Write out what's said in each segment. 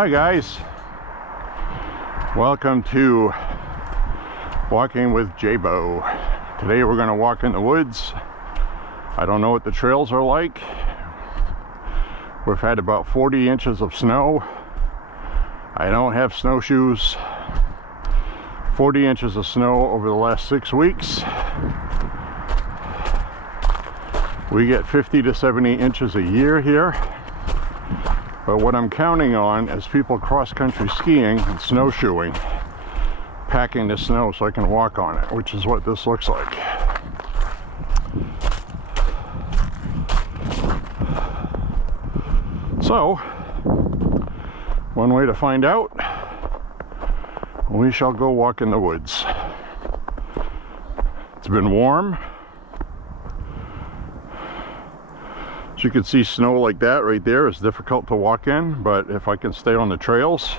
Hi guys, welcome to Walking with J.Beau. Today we're going to walk in the woods. I don't know what the trails are like. We've had about 40 inches of snow. I don't have snowshoes. 40 inches of snow over the last 6 weeks. We get 50 to 70 inches a year here. But what I'm counting on is people cross-country skiing and snowshoeing, packing the snow so I can walk on it, which is what this looks like. So, one way to find out, we shall go walk in the woods. It's been warm. As you can see, snow like that right there is difficult to walk in, but if I can stay on the trails,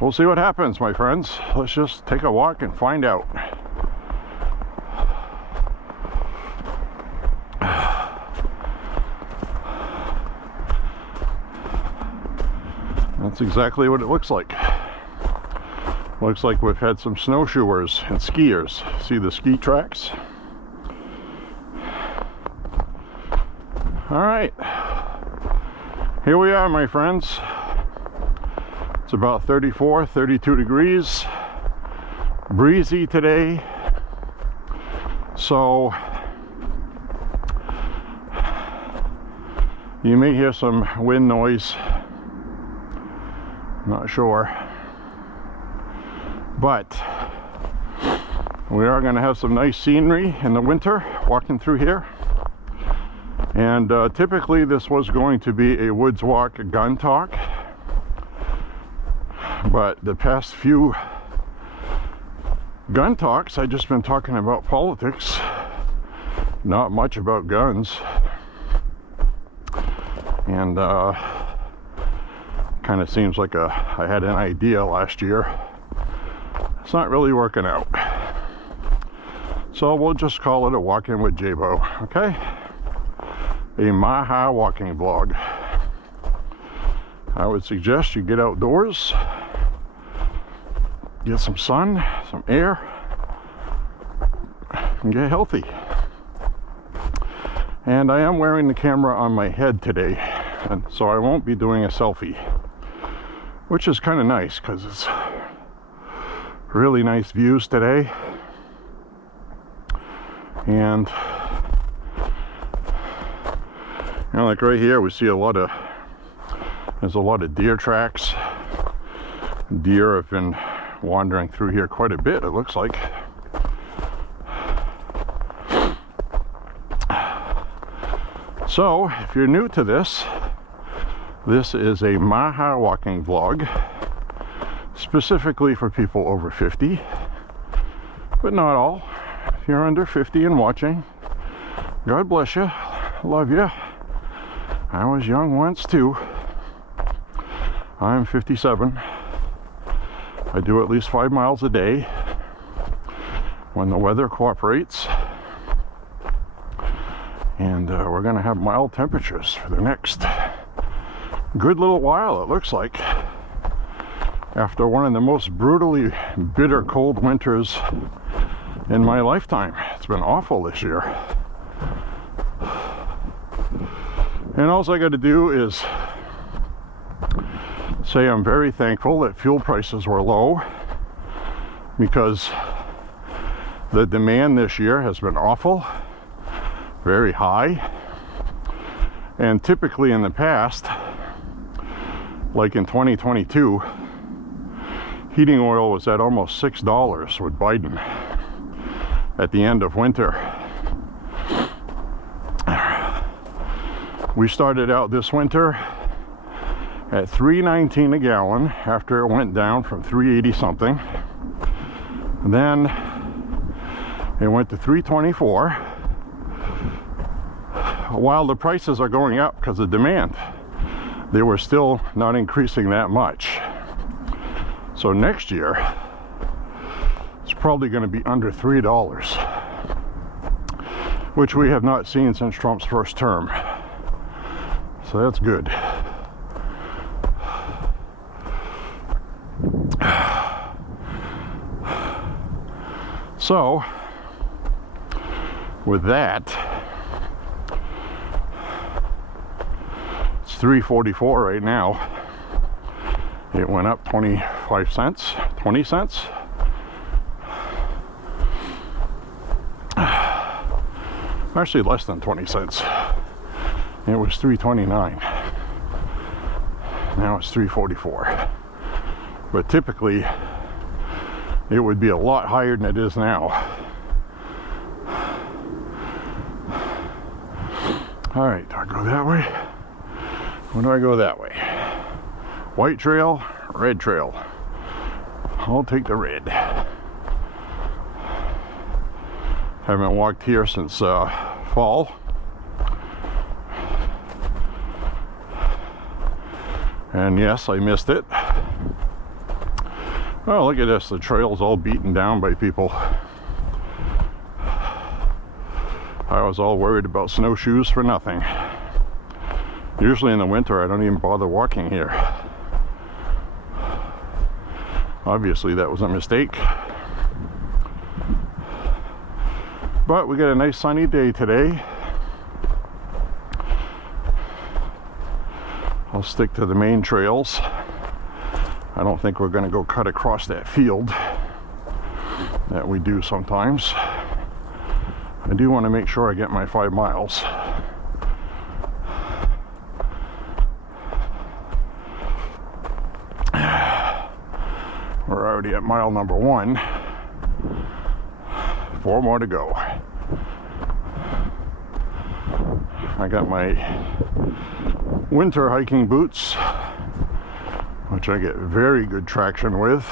we'll see what happens, my friends. Let's just take a walk and find out. That's exactly what it looks like. Looks like we've had some snowshoers and skiers. See the ski tracks? All right, here we are, my friends. It's about 34, 32 degrees, breezy today. So you may hear some wind noise, not sure, but we are going to have some nice scenery in the winter walking through here. And typically this was going to be a woods walk gun talk, but the past few gun talks I've just been talking about politics, not much about guns, and kind of seems like I had an idea last year. It's not really working out, so we'll just call it a walk-in with J.Beau, okay? A MAHA walking vlog. I would suggest you get outdoors, get some sun, some air, and get healthy. And I am wearing the camera on my head today, and so I won't be doing a selfie, which is kind of nice because it's really nice views today. And you know, like right here, we see there's a lot of deer tracks. Deer have been wandering through here quite a bit, it looks like. So, if you're new to this, this is a MAHA walking vlog, specifically for people over 50, but not all. If you're under 50 and watching, God bless you, love you. I was young once too. I'm 57. I do at least 5 miles a day when the weather cooperates. And we're going to have mild temperatures for the next good little while, it looks like. After one of the most brutally bitter cold winters in my lifetime. It's been awful this year. And all I got to do is say I'm very thankful that fuel prices were low, because the demand this year has been awful, very high. And typically in the past, like in 2022, heating oil was at almost $6 with Biden at the end of winter. We started out this winter at $3.19 a gallon after it went down from $3.80 something. Then it went to $3.24. While the prices are going up because of demand, they were still not increasing that much. So next year, it's probably going to be under $3, which we have not seen since Trump's first term. So that's good. So with that, it's $3.44 right now. It went up 25 cents, 20 cents. Actually less than 20 cents. It was $3.29. Now it's $3.44. But typically it would be a lot higher than it is now. All right, do I go that way? Or do I go that way? White trail, red trail. I'll take the red. Haven't walked here since fall. And yes, I missed it. Oh, look at this. The trail's all beaten down by people. I was all worried about snowshoes for nothing. Usually in the winter, I don't even bother walking here. Obviously, that was a mistake. But we got a nice sunny day today. I'll stick to the main trails. I don't think we're going to go cut across that field that we do sometimes. I do want to make sure I get my 5 miles. We're already at mile number 1. 4 more to go. I got my winter hiking boots, which I get very good traction with.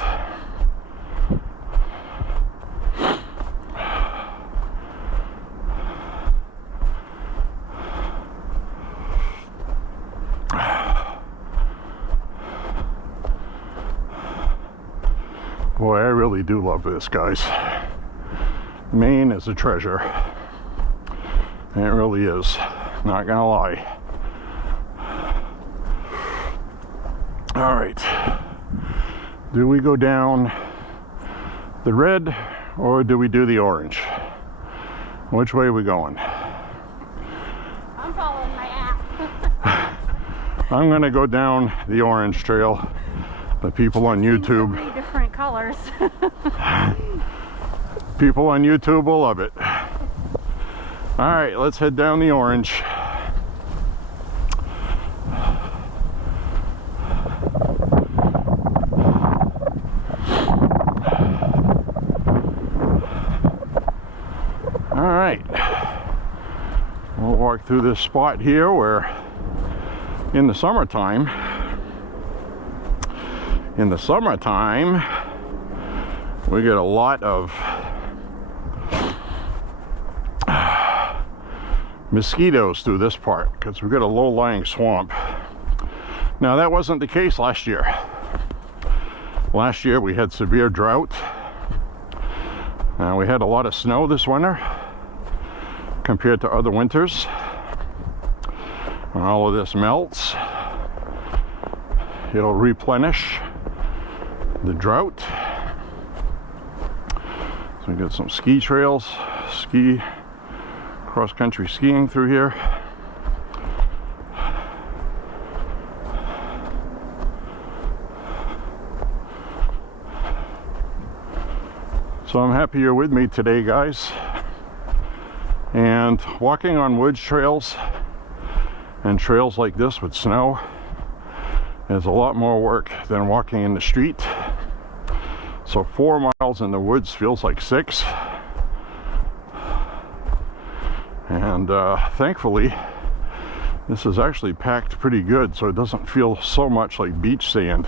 Boy, I really do love this, guys. Maine is a treasure. It really is. Not gonna lie. All right. Do we go down the red or do we do the orange? Which way are we going? I'm following my app. I'm gonna go down the orange trail. The people on YouTube. So many different colors. People on YouTube will love it. All right, let's head down the orange. All right, we'll walk through this spot here where in the summertime, we get a lot of mosquitoes through this part because we've got a low-lying swamp. Now that wasn't the case last year. Last year we had severe drought. We had a lot of snow this winter compared to other winters. When all of this melts, it'll replenish the drought. So we got some ski trails, cross-country skiing through here. So I'm happy you're with me today, guys. And walking on woods trails and trails like this with snow is a lot more work than walking in the street. So 4 miles in the woods feels like 6. And thankfully, this is actually packed pretty good, so it doesn't feel so much like beach sand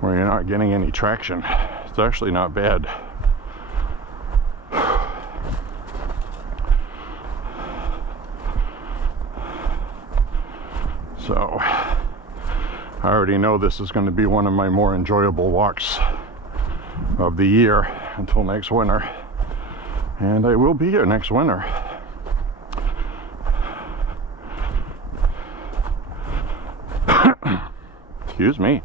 where you're not getting any traction. It's actually not bad. So I already know this is going to be one of my more enjoyable walks of the year until next winter. And I will be here next winter. Excuse me.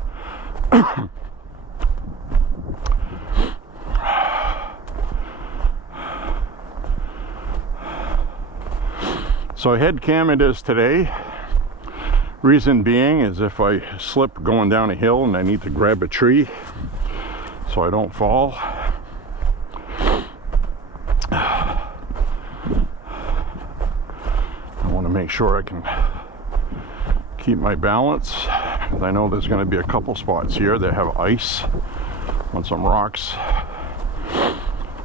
So head cam it is today. Reason being is if I slip going down a hill and I need to grab a tree so I don't fall. I want to make sure I can keep my balance. I know there's going to be a couple spots here that have ice on some rocks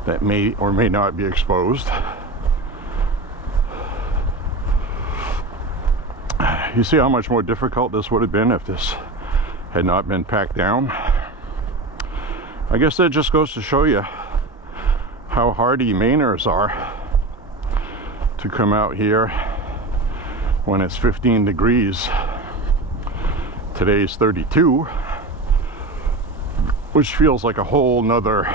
that may or may not be exposed. You see how much more difficult this would have been if this had not been packed down. I guess that just goes to show you how hardy Mainers are to come out here when it's 15 degrees. Today's 32, which feels like a whole nother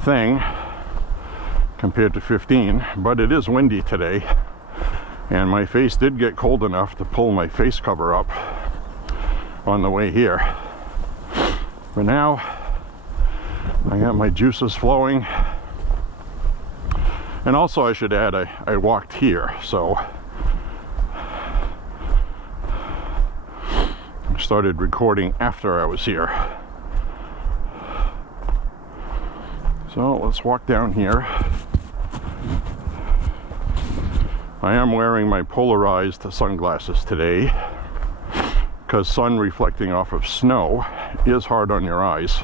thing compared to 15, but it is windy today. And my face did get cold enough to pull my face cover up on the way here. But now I got my juices flowing. And also I should add, I walked here, so I started recording after I was here. So let's walk down here. I am wearing my polarized sunglasses today because sun reflecting off of snow is hard on your eyes.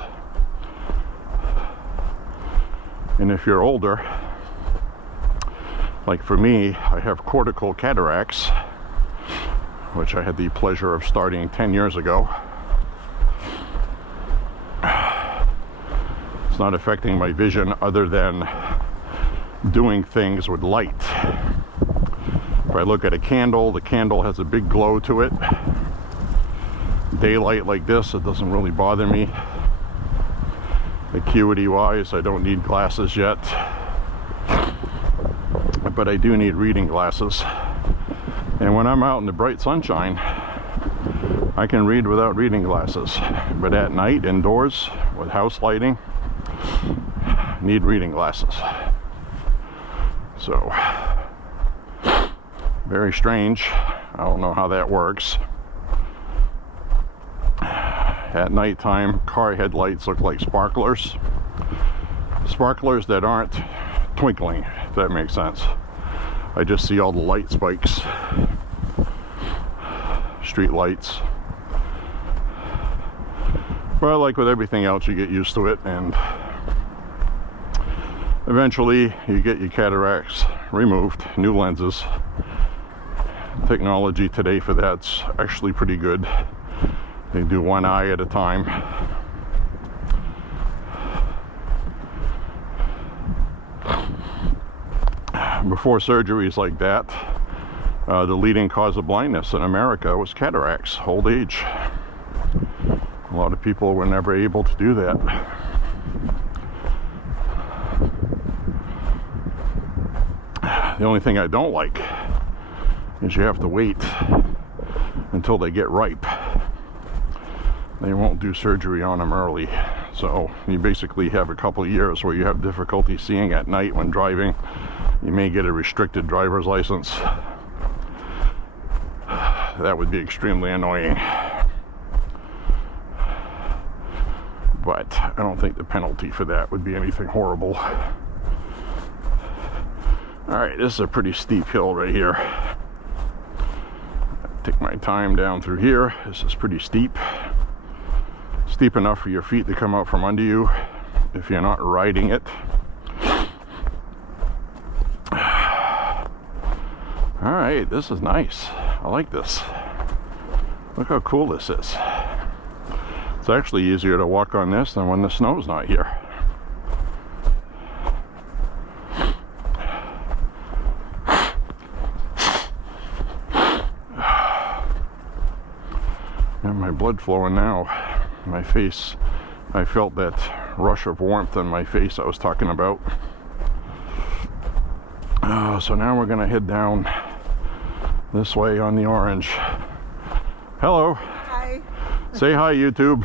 And if you're older, like for me, I have cortical cataracts, which I had the pleasure of starting 10 years ago. It's not affecting my vision other than doing things with light. If I look at a candle, the candle has a big glow to it. Daylight like this, it doesn't really bother me. Acuity wise, I don't need glasses yet. But I do need reading glasses. And when I'm out in the bright sunshine, I can read without reading glasses. But at night, indoors, with house lighting, I need reading glasses. So, very strange. I don't know how that works. At nighttime, car headlights look like sparklers. Sparklers that aren't twinkling, if that makes sense. I just see all the light spikes. Street lights. But like with everything else, you get used to it, and eventually you get your cataracts removed, new lenses. Technology today for that's actually pretty good. They do one eye at a time. Before surgeries like that, the leading cause of blindness in America was cataracts, old age. A lot of people were never able to do that. The only thing I don't like is you have to wait until they get ripe. They won't do surgery on them early. So you basically have a couple of years where you have difficulty seeing at night when driving. You may get a restricted driver's license. That would be extremely annoying. But I don't think the penalty for that would be anything horrible. Alright, this is a pretty steep hill right here. Take my time down through here. This is pretty steep. Steep enough for your feet to come out from under you if you're not riding it. Alright, this is nice. I like this. Look how cool this is. It's actually easier to walk on this than when the snow's not here. And my blood flowing now. My face, I felt that rush of warmth in my face I was talking about. So now we're gonna head down this way on the orange. Hello. Hi. Say hi, YouTube.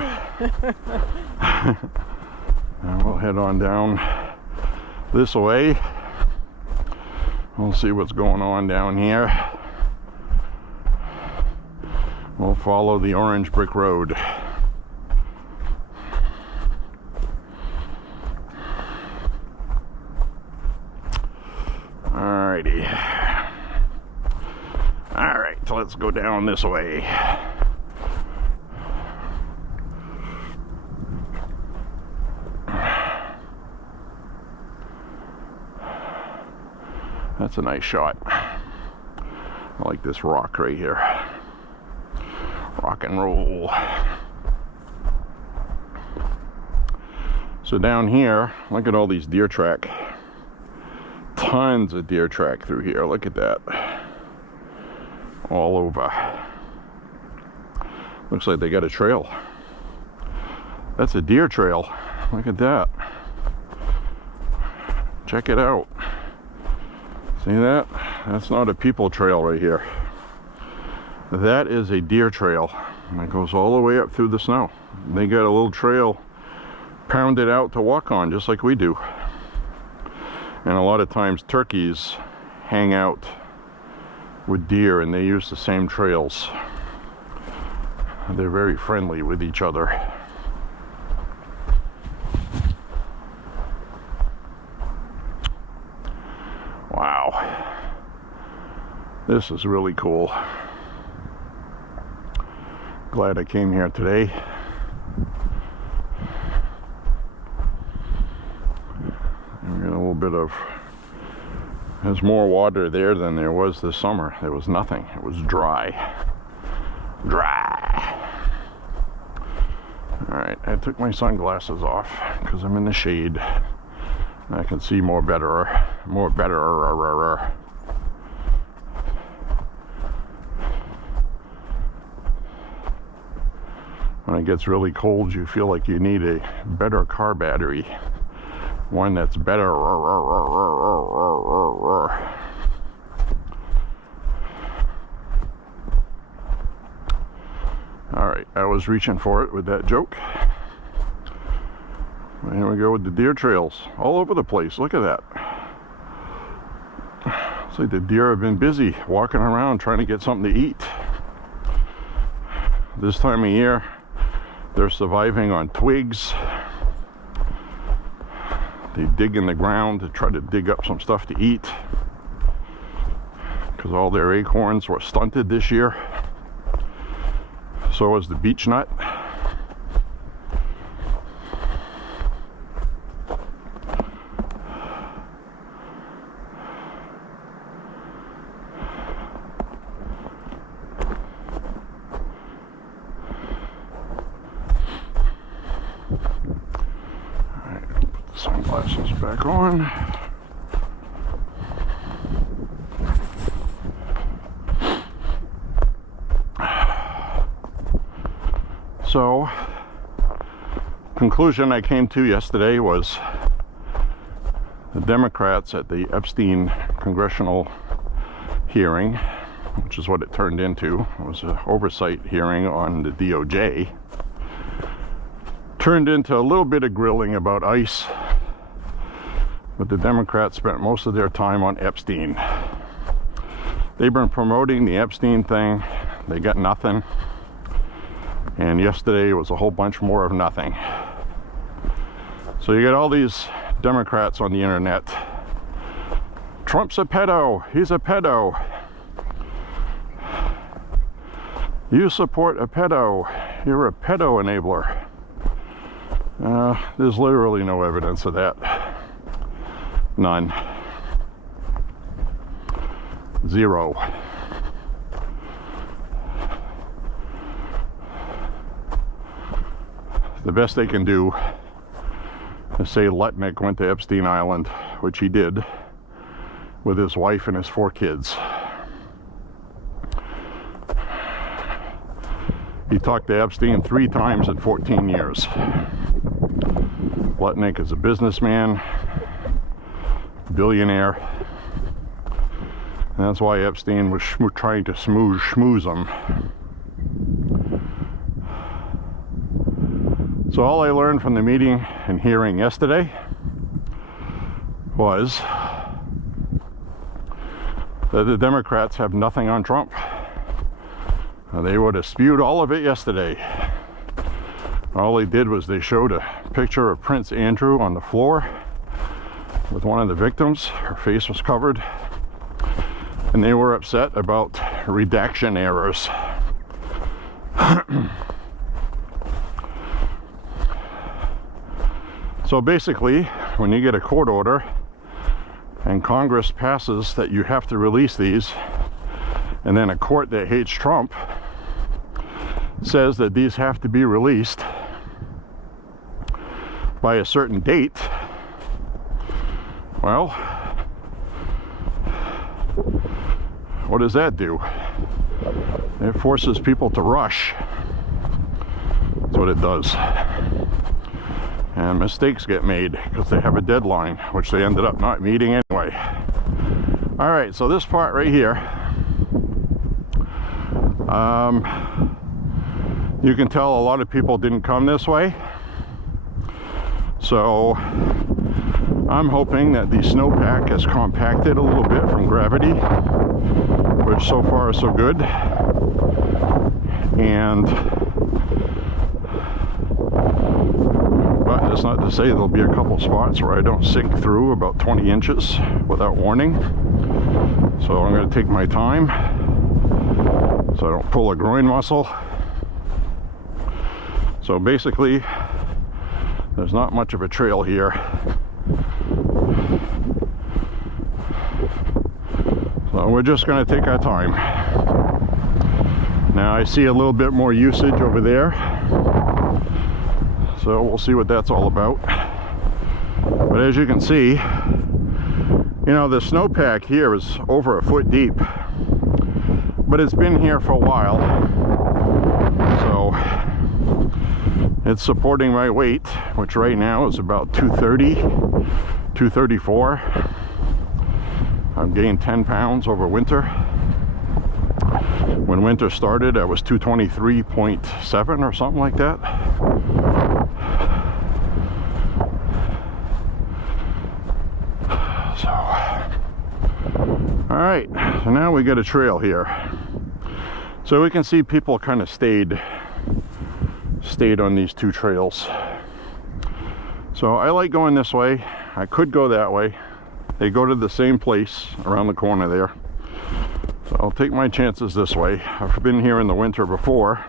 And we'll head on down this way. We'll see what's going on down here. We'll follow the orange brick road. Alrighty. Alright, so let's go down this way. That's a nice shot. I like this rock right here. Rock and roll. So down here, look at all these deer track. Tons of deer track through here. Look at that. All over. Looks like they got a trail. That's a deer trail. Look at that. Check it out. See that? That's not a people trail right here. That is a deer trail. And it goes all the way up through the snow. They got a little trail pounded out to walk on, just like we do. And a lot of times turkeys hang out with deer and they use the same trails. They're very friendly with each other. Wow. This is really cool. Glad I came here today. We got a little bit of, there's more water there than there was this summer. There was nothing. It was dry. Dry. Alright, I took my sunglasses off because I'm in the shade. I can see more better. When it gets really cold, you feel like you need a better car battery. One that's better. Alright, I was reaching for it with that joke. Here we go with the deer trails all over the place. Look at that. It's like the deer have been busy walking around trying to get something to eat. This time of year, they're surviving on twigs. They dig in the ground to try to dig up some stuff to eat because all their acorns were stunted this year. So was the beech nut. Sunglasses back on. So, conclusion I came to yesterday was the Democrats at the Epstein congressional hearing, which is what it turned into. It was an oversight hearing on the DOJ. Turned into a little bit of grilling about ICE, but the Democrats spent most of their time on Epstein. They've been promoting the Epstein thing. They got nothing. And yesterday was a whole bunch more of nothing. So you get all these Democrats on the internet. Trump's a pedo. He's a pedo. You support a pedo. You're a pedo enabler. There's literally no evidence of that. None. Zero. The best they can do is say Lutnick went to Epstein Island, which he did, with his wife and his 4 kids. He talked to Epstein 3 times in 14 years. Lutnick is a businessman, billionaire, and that's why Epstein was trying to schmooze him. So all I learned from the meeting and hearing yesterday was that the Democrats have nothing on Trump. They would have spewed all of it yesterday. All they did was they showed a picture of Prince Andrew on the floor with one of the victims. Her face was covered. And they were upset about redaction errors. So basically, when you get a court order and Congress passes that you have to release these, and then a court that hates Trump says that these have to be released by a certain date, well, what does that do? It forces people to rush. That's what it does. And mistakes get made because they have a deadline, which they ended up not meeting anyway. All right, so this part right here, you can tell a lot of people didn't come this way. So I'm hoping that the snowpack is compacted a little bit from gravity, which so far is so good. And but that's not to say there'll be a couple spots where I don't sink through about 20 inches without warning. So I'm going to take my time so I don't pull a groin muscle. So basically, there's not much of a trail here. So we're just going to take our time. Now I see a little bit more usage over there. So we'll see what that's all about. But as you can see, you know, the snowpack here is over a foot deep. But it's been here for a while. So it's supporting my weight, which right now is about 230, 234. I've gained 10 pounds over winter. When winter started, I was 223.7 or something like that. So, all right, so now we got a trail here. So we can see people kind of stayed on these two trails. So I like going this way. I could go that way. They go to the same place around the corner there. So I'll take my chances this way. I've been here in the winter before,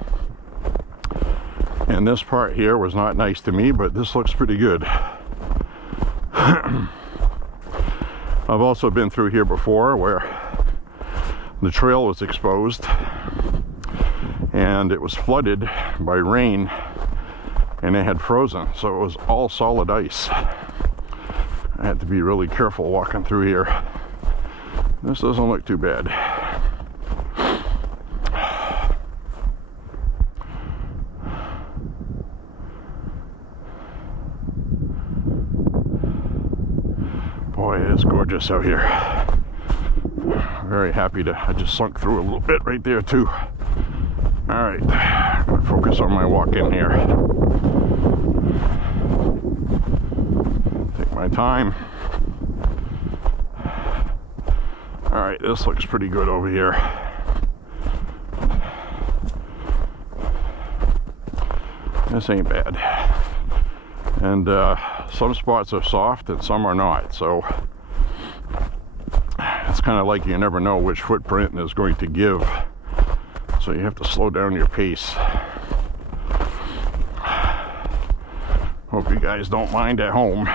and this part here was not nice to me, but this looks pretty good. I've also been through here before where the trail was exposed and it was flooded by rain and it had frozen, so it was all solid ice. I had to be really careful walking through here. This doesn't look too bad. Boy, it is gorgeous out here. Very happy to, I just sunk through a little bit right there too. All right, I'm gonna focus on my walk in here. Take my time. All right, this looks pretty good over here. This ain't bad. And some spots are soft and some are not, so it's kind of like you never know which footprint is going to give, so you have to slow down your pace. Hope you guys don't mind at home.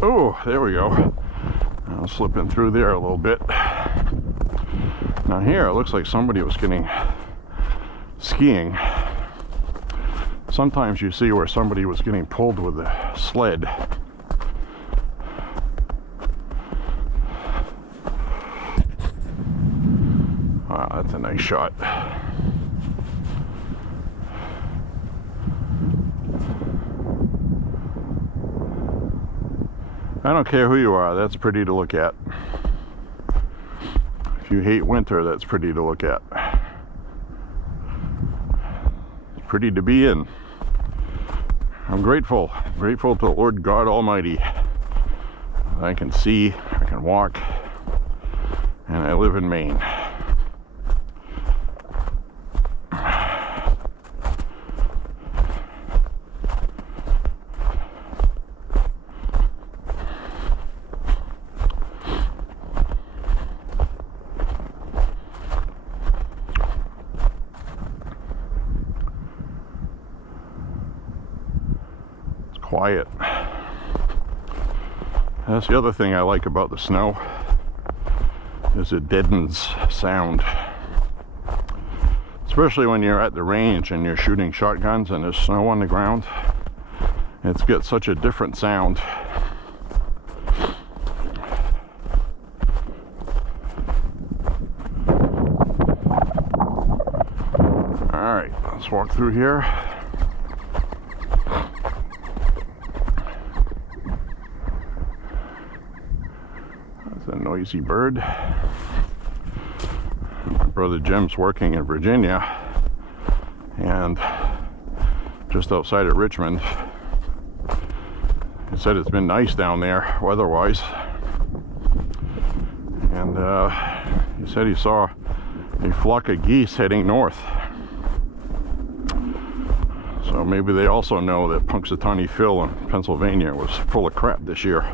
Oh, there we go. I'll slip in through there a little bit. Now here it looks like somebody was getting skiing. Sometimes you see where somebody was getting pulled with a sled. Wow, that's a nice shot. I don't care who you are, that's pretty to look at. If you hate winter, that's pretty to look at. It's pretty to be in. I'm grateful to the Lord God Almighty. I can see, I can walk, and I live in Maine. It's quiet. That's the other thing I like about the snow, is it deadens sound. Especially when you're at the range and you're shooting shotguns and there's snow on the ground. It gets such a different sound. Alright, let's walk through here. A noisy bird. My brother Jim's working in Virginia, and just outside of Richmond. He said it's been nice down there weather-wise, and he said he saw a flock of geese heading north. So maybe they also know that Punxsutawney Phil in Pennsylvania was full of crap this year.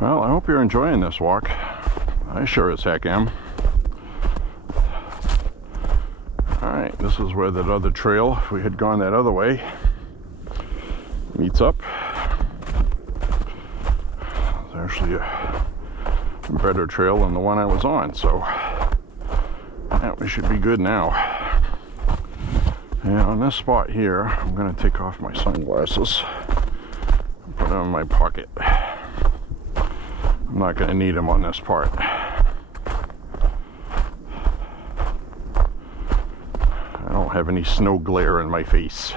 Well, I hope you're enjoying this walk. I sure as heck am. Alright, this is where that other trail, if we had gone that other way, meets up. It's actually a better trail than the one I was on, so yeah, we should be good now. And on this spot here, I'm going to take off my sunglasses and put them in my pocket. I'm not going to need them on this part. I don't have any snow glare in my face.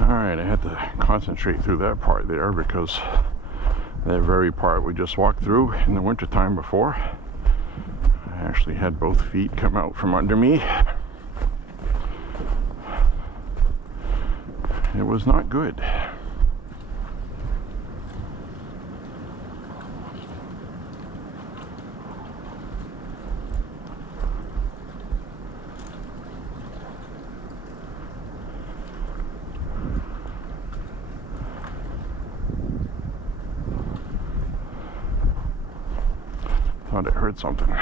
Alright, I had to concentrate through that part there because that very part we just walked through in the winter time before, I actually had both feet come out from under me. It was not good. Thought I heard something.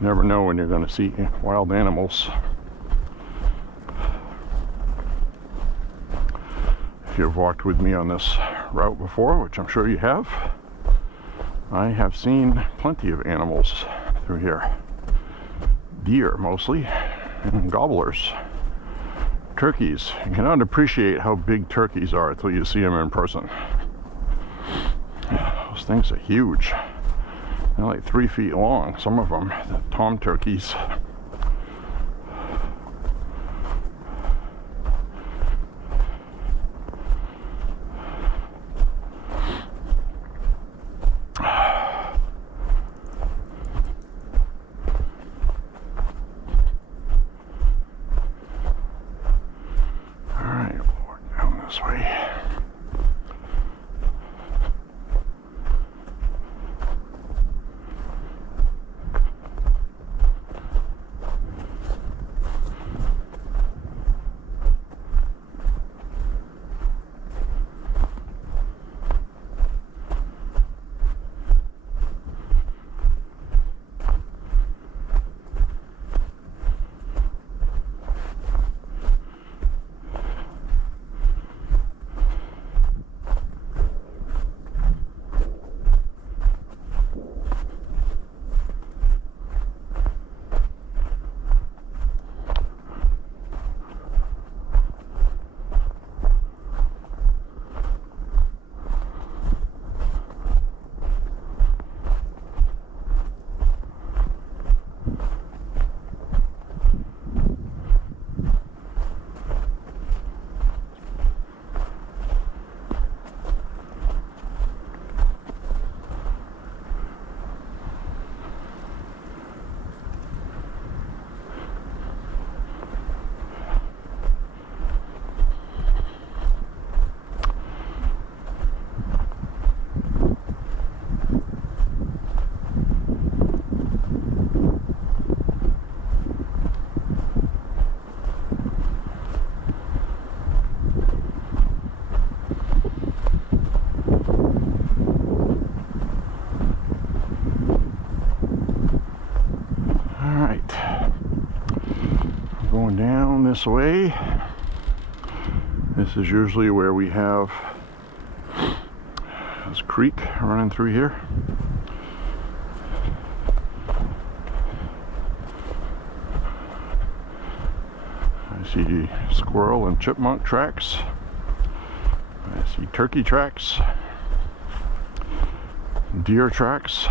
Never know when you're going to see wild animals. If you've walked with me on this route before, which I'm sure you have, I have seen plenty of animals through here. Deer mostly, and gobblers. Turkeys. You cannot appreciate how big turkeys are until you see them in person. Those things are huge. They're like 3 feet long, some of them, the tom turkeys. this way. This is usually where we have this creek running through here. I see squirrel and chipmunk tracks. I see turkey tracks, deer tracks.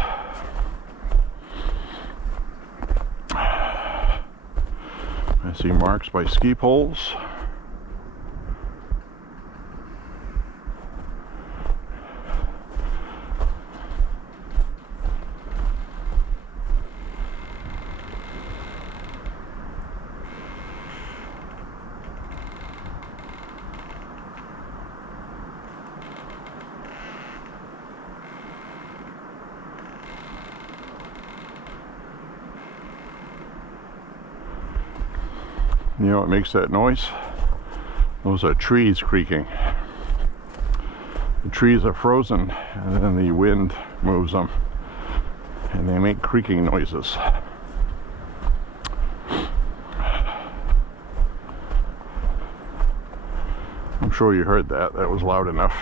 I see marks by ski poles. You know what makes that noise? Those are trees creaking. The trees are frozen and then the wind moves them and they make creaking noises. I'm sure you heard that. That was loud enough.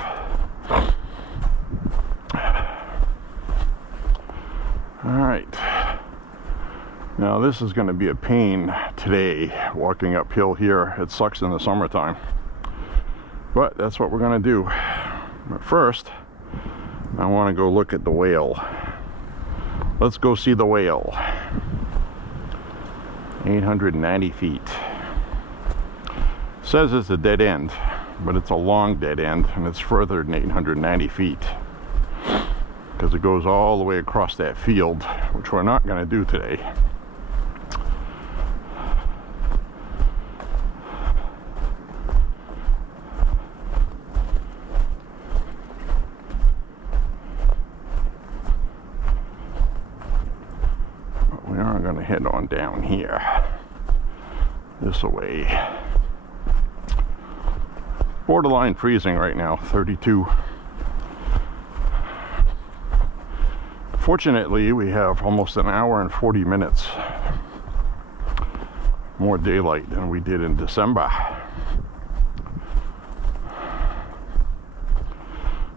All right. Now this is going to be a pain today, walking uphill here. It sucks in the summertime, but that's what we're going to do. But first, I want to go look at the whale. Let's go see the whale. 890 feet. Says it's a dead end, but it's a long dead end, and it's further than 890 feet. Because it goes all the way across that field, which we're not going to do today. Head on down here this way. Borderline freezing right now, 32. Fortunately, we have almost an hour and 40 minutes more daylight than we did in December.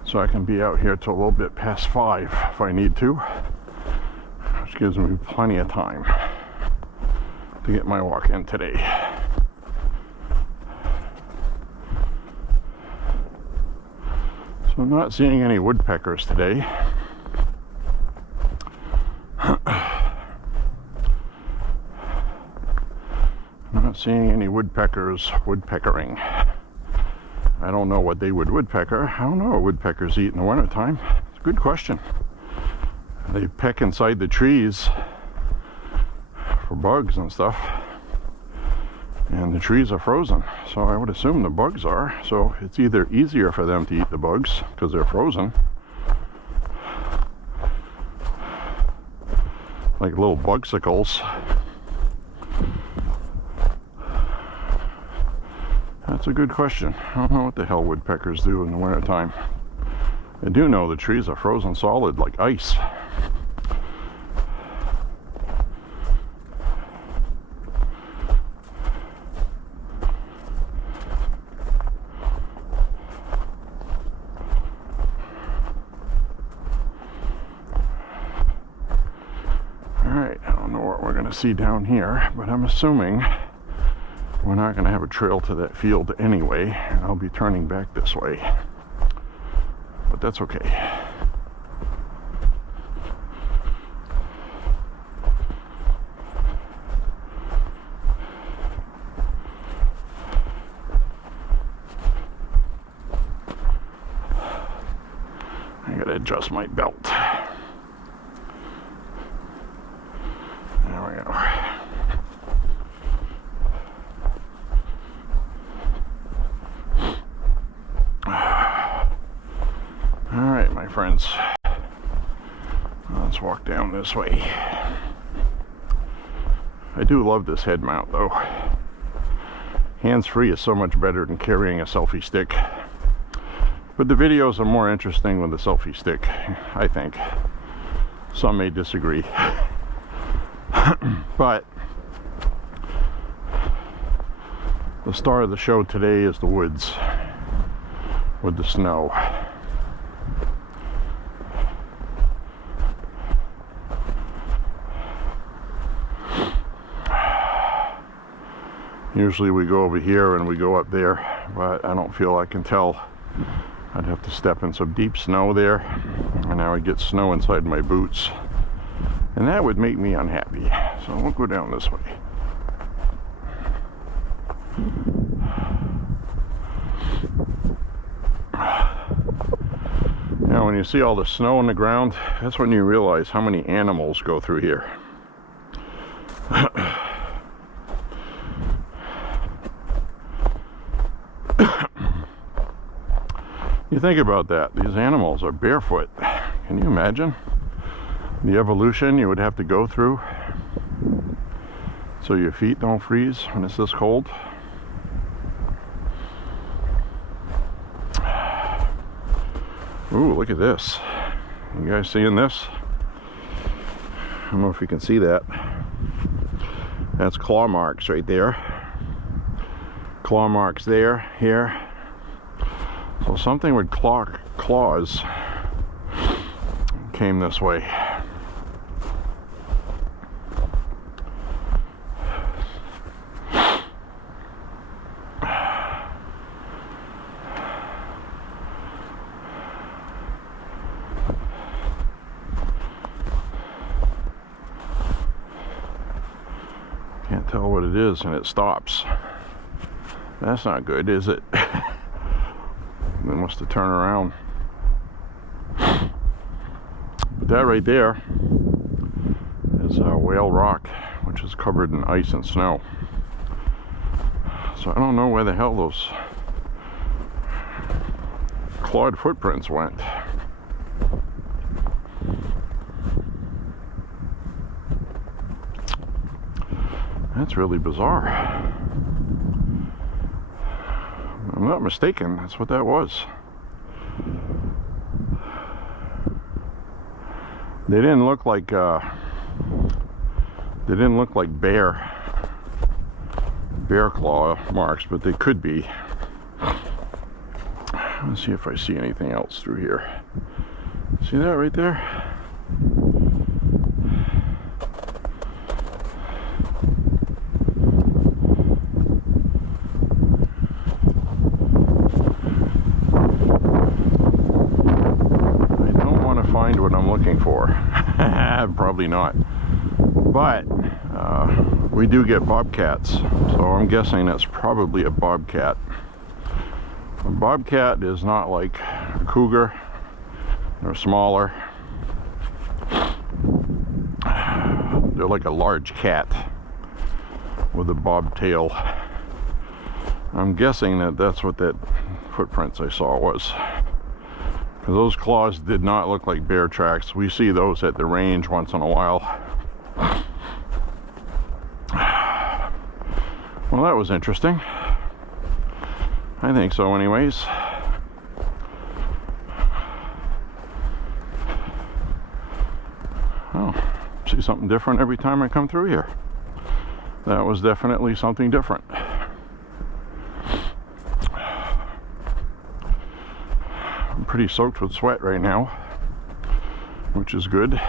So I can be out here till a little bit past 5 if I need to. Which gives me plenty of time to get my walk in today. So I'm not seeing any woodpeckers today. Not seeing any woodpeckers woodpeckering. I don't know what they would woodpecker. I don't know what woodpeckers eat in the wintertime. It's a good question. They peck inside the trees for bugs and stuff, and the trees are frozen, so I would assume the bugs are. So it's either easier for them to eat the bugs because they're frozen, like little bugsicles. That's a good question. I don't know what the hell woodpeckers do in the wintertime. I do know the trees are frozen solid like ice. Alright, I don't know what we're going to see down here, but I'm assuming we're not going to have a trail to that field anyway. I'll be turning back this way. But that's okay. I gotta adjust my belt. There we go. Alright, my friends. Let's walk down this way. I do love this head mount though. Hands-free is so much better than carrying a selfie stick. But the videos are more interesting with the selfie stick, I think. Some may disagree. But The star of the show today is the woods with the snow. Usually we go over here and we go up there, but I don't feel I can tell. I'd have to step in some deep snow there, and I would get snow inside my boots, and that would make me unhappy. So we'll go down this way. Now when you see all the snow on the ground, that's when you realize how many animals go through here. You think about that, these animals are barefoot. Can you imagine the evolution you would have to go through so your feet don't freeze when it's this cold? Ooh, look at this. You guys seeing this? I don't know if you can see that. That's claw marks right there. Claw marks there, here. So something with claws came this way. Can't tell what it is, and it stops. That's not good, is it? They must have turned around. But that right there is Whale Rock, which is covered in ice and snow. So I don't know where the hell those clawed footprints went. That's really bizarre. I'm not mistaken, that's what that was. They didn't look like bear claw marks, but they could be. Let's see if I see anything else through here. See that right there? What I'm looking for. Probably not, but we do get bobcats, so I'm guessing that's probably a bobcat. A bobcat is not like a cougar. They're smaller. They're like a large cat with a bobtail. I'm guessing that that's what that footprints I saw was. Those claws did not look like bear tracks. We see those at the range once in a while. Well, that was interesting. I think so anyways. Oh, see something different every time I come through here. That was definitely something different. Pretty soaked with sweat right now, which is good.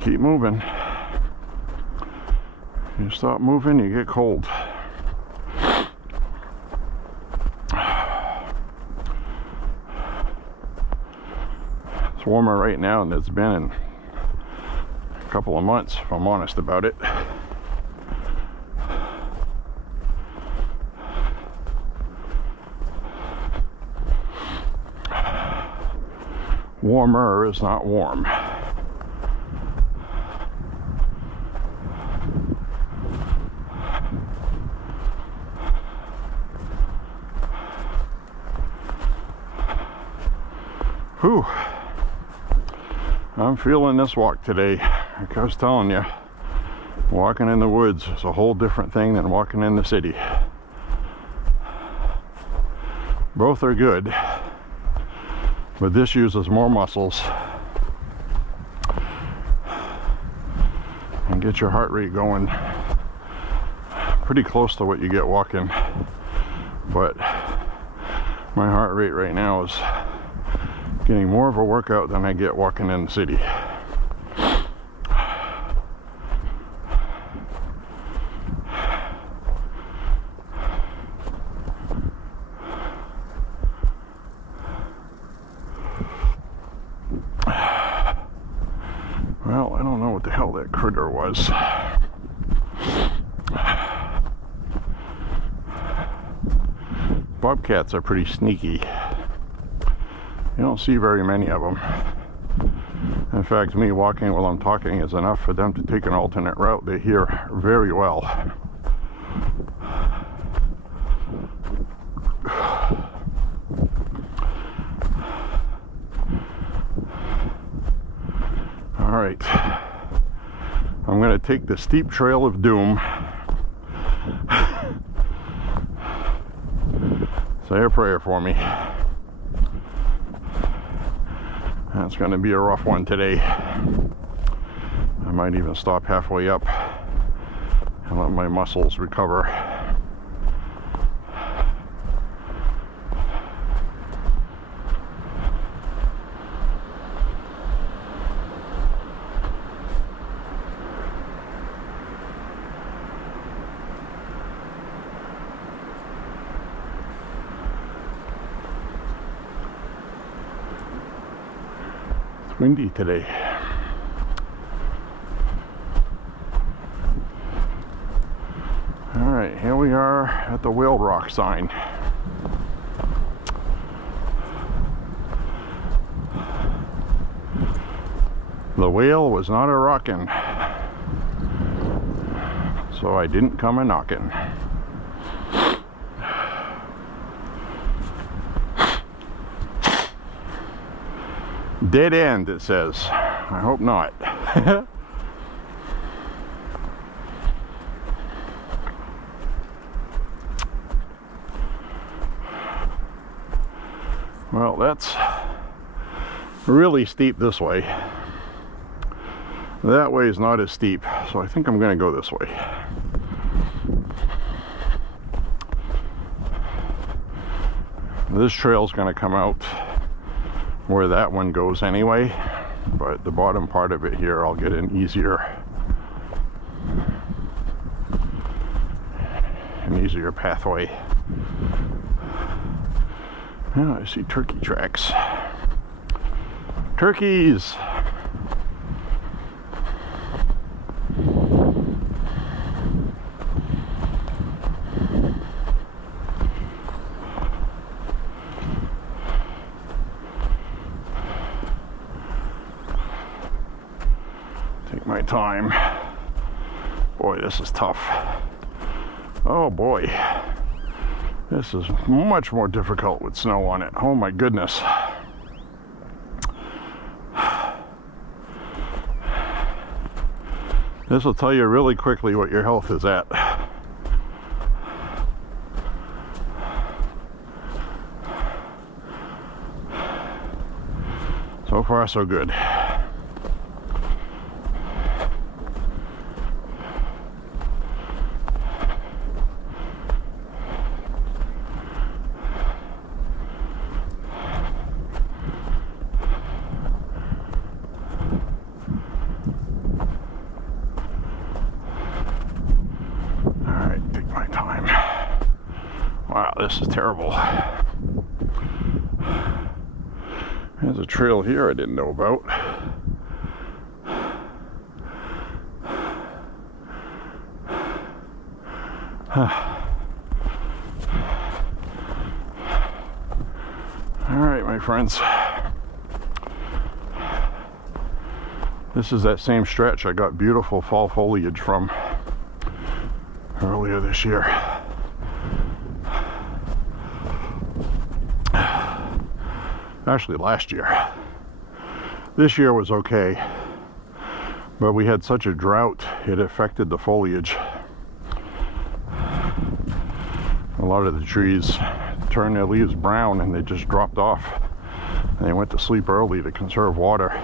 Keep moving. You stop moving, you get cold. It's warmer right now than it's been in a couple of months, if I'm honest about it. Warmer is not warm. Whew. I'm feeling this walk today. Like I was telling you, walking in the woods is a whole different thing than walking in the city. Both are good, but this uses more muscles and get your heart rate going pretty close to what you get walking, but my heart rate right now is getting more of a workout than I get walking in the city. Well, I don't know what the hell that critter was. Bobcats are pretty sneaky. You don't see very many of them. In fact, me walking while I'm talking is enough for them to take an alternate route. They hear very well. All right, I'm going to take the steep trail of doom. Say a prayer for me. That's going to be a rough one today. I might even stop halfway up and let my muscles recover. Windy today. All right, here we are at the Whale Rock sign. The whale was not a rockin', so I didn't come a knockin'. Dead end, it says. I hope not. Well, that's really steep this way. That way is not as steep, so I think I'm going to go this way. This trail's going to come out where that one goes anyway, but the bottom part of it here I'll get an easier pathway. Yeah, I see turkey tracks. Turkeys! My time. Boy, this is tough. Oh boy, this is much more difficult with snow on it. Oh my goodness. This will tell you really quickly what your health is at. So far, so good. Wow, this is terrible. There's a trail here I didn't know about. All right, my friends. This is that same stretch I got beautiful fall foliage from earlier this year. Actually, last year. This year was okay, but we had such a drought, it affected the foliage. A lot of the trees turned their leaves brown and they just dropped off. And they went to sleep early to conserve water.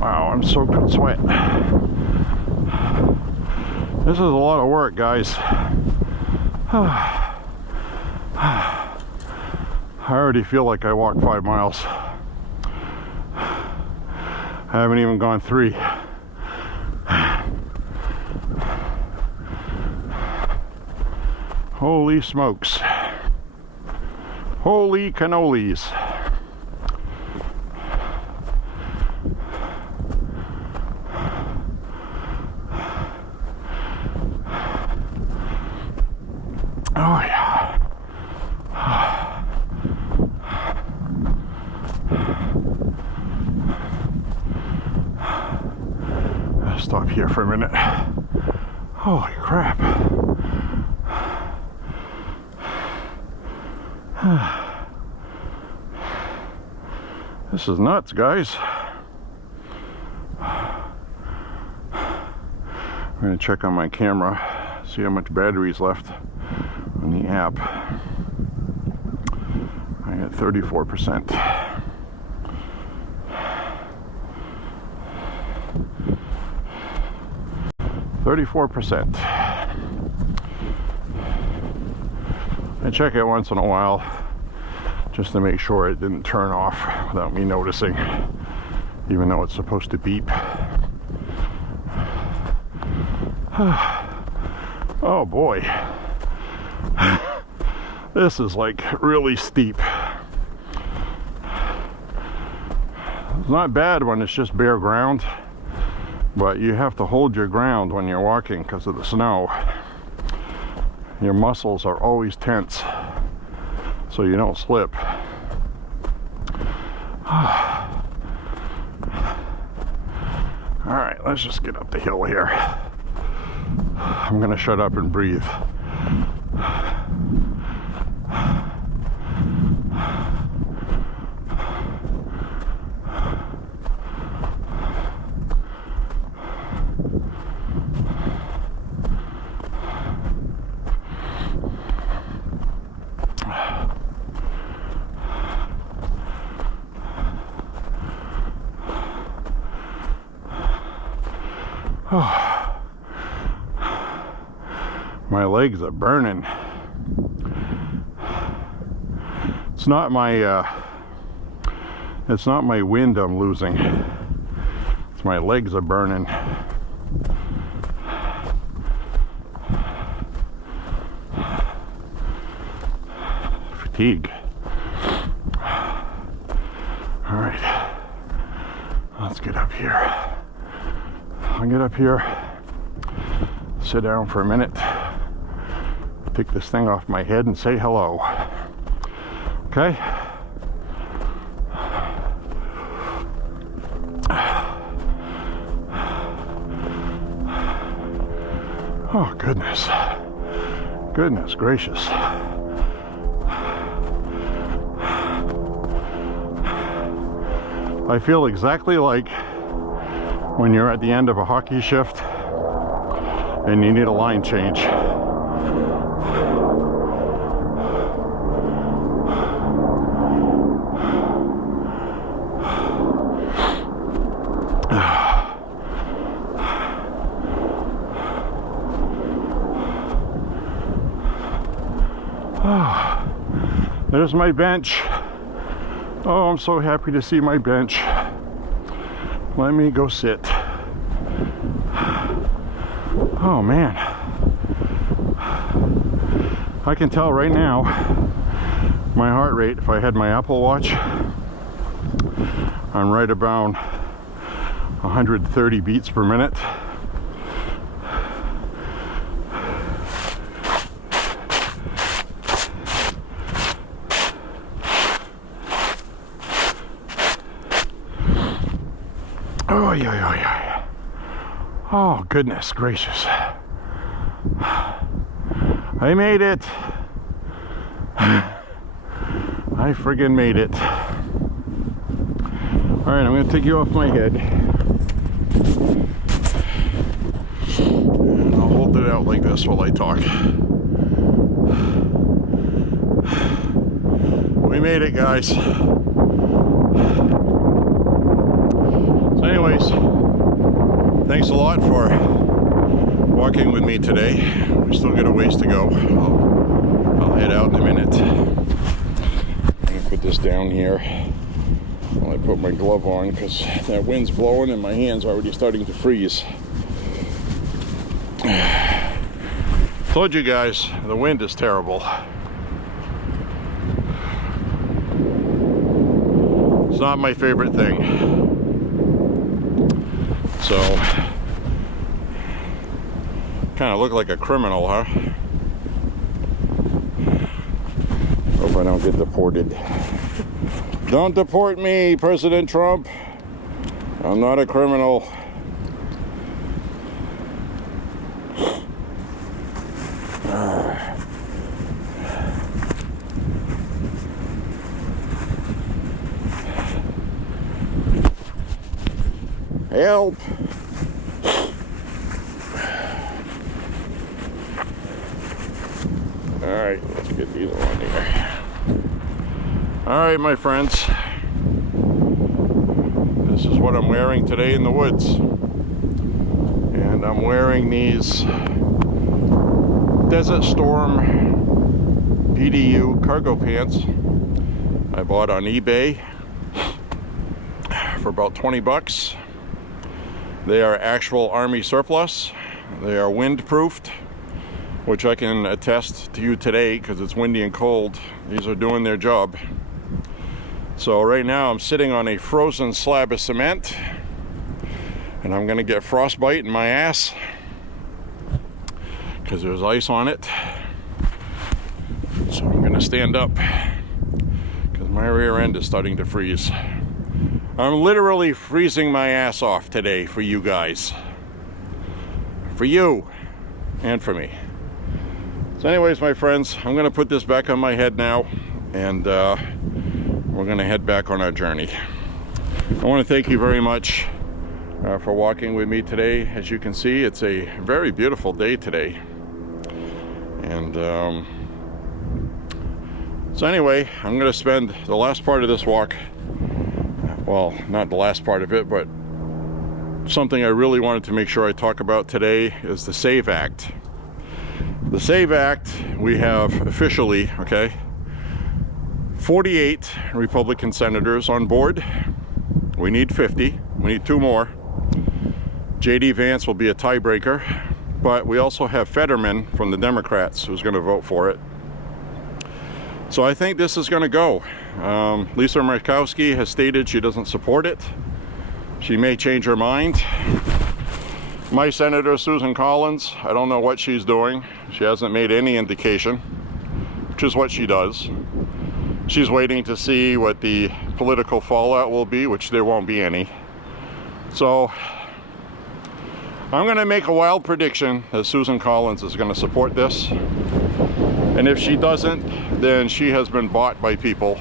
Wow, I'm soaked in sweat. This is a lot of work, guys. I already feel like I walked 5 miles. I haven't even gone 3. Holy smokes. Holy cannolis. Oh yeah. I'll stop here for a minute. Holy crap. This is nuts, guys. I'm gonna check on my camera, see how much battery's left on the app. I got 34%. I check it once in a while just to make sure it didn't turn off without me noticing, even though it's supposed to beep. Oh boy. This is like really steep. It's not bad when it's just bare ground, but you have to hold your ground when you're walking because of the snow. Your muscles are always tense so you don't slip. Alright, let's just get up the hill here. I'm gonna shut up and breathe. Oh, my legs are burning. It's not my wind I'm losing. It's my legs are burning. Fatigue. All right, let's get up here. I'll get up here, sit down for a minute, take this thing off my head and say hello. Okay? Oh, goodness. Goodness gracious. I feel exactly like when you're at the end of a hockey shift and you need a line change. There's my bench. Oh, I'm so happy to see my bench. Let me go sit. Oh man. I can tell right now my heart rate, if I had my Apple Watch, I'm right about 130 beats per minute. Oh, yeah. Oh, goodness gracious. I made it. I friggin' made it. All right, I'm gonna take you off my head. And I'll hold it out like this while I talk. We made it, guys. So anyways, thanks a lot for walking with me today. We still got a ways to go. I'll head out in a minute. I'm gonna put this down here while I put my glove on, because that wind's blowing and my hand's already starting to freeze. Told you guys, the wind is terrible. It's not my favorite thing. So, kind of look like a criminal, huh? Hope I don't get deported. Don't deport me, President Trump. I'm not a criminal. Help! Alright, let's get these on here. Alright, my friends. This is what I'm wearing today in the woods. And I'm wearing these Desert Storm PDU cargo pants I bought on eBay for about 20 bucks. They are actual Army surplus. They are wind-proofed, which I can attest to you today because it's windy and cold. These are doing their job. So right now I'm sitting on a frozen slab of cement and I'm gonna get frostbite in my ass because there's ice on it. So I'm gonna stand up because my rear end is starting to freeze. I'm literally freezing my ass off today for you guys. For you and for me. So anyways, my friends, I'm gonna put this back on my head now and we're gonna head back on our journey. I wanna thank you very much for walking with me today. As you can see, it's a very beautiful day today. And so anyway, I'm gonna spend the last part of this walk, well, not the last part of it, but something I really wanted to make sure I talk about today is the SAVE Act. The SAVE Act, we have officially, 48 Republican senators on board. We need 50. We need 2 more. J.D. Vance will be a tiebreaker, but we also have Fetterman from the Democrats who's going to vote for it. So I think this is going to go. Lisa Murkowski has stated she doesn't support it. She may change her mind. My Senator Susan Collins, I don't know what she's doing. She hasn't made any indication, which is what she does. She's waiting to see what the political fallout will be, which there won't be any. So I'm going to make a wild prediction that Susan Collins is going to support this. And if she doesn't, then she has been bought by people,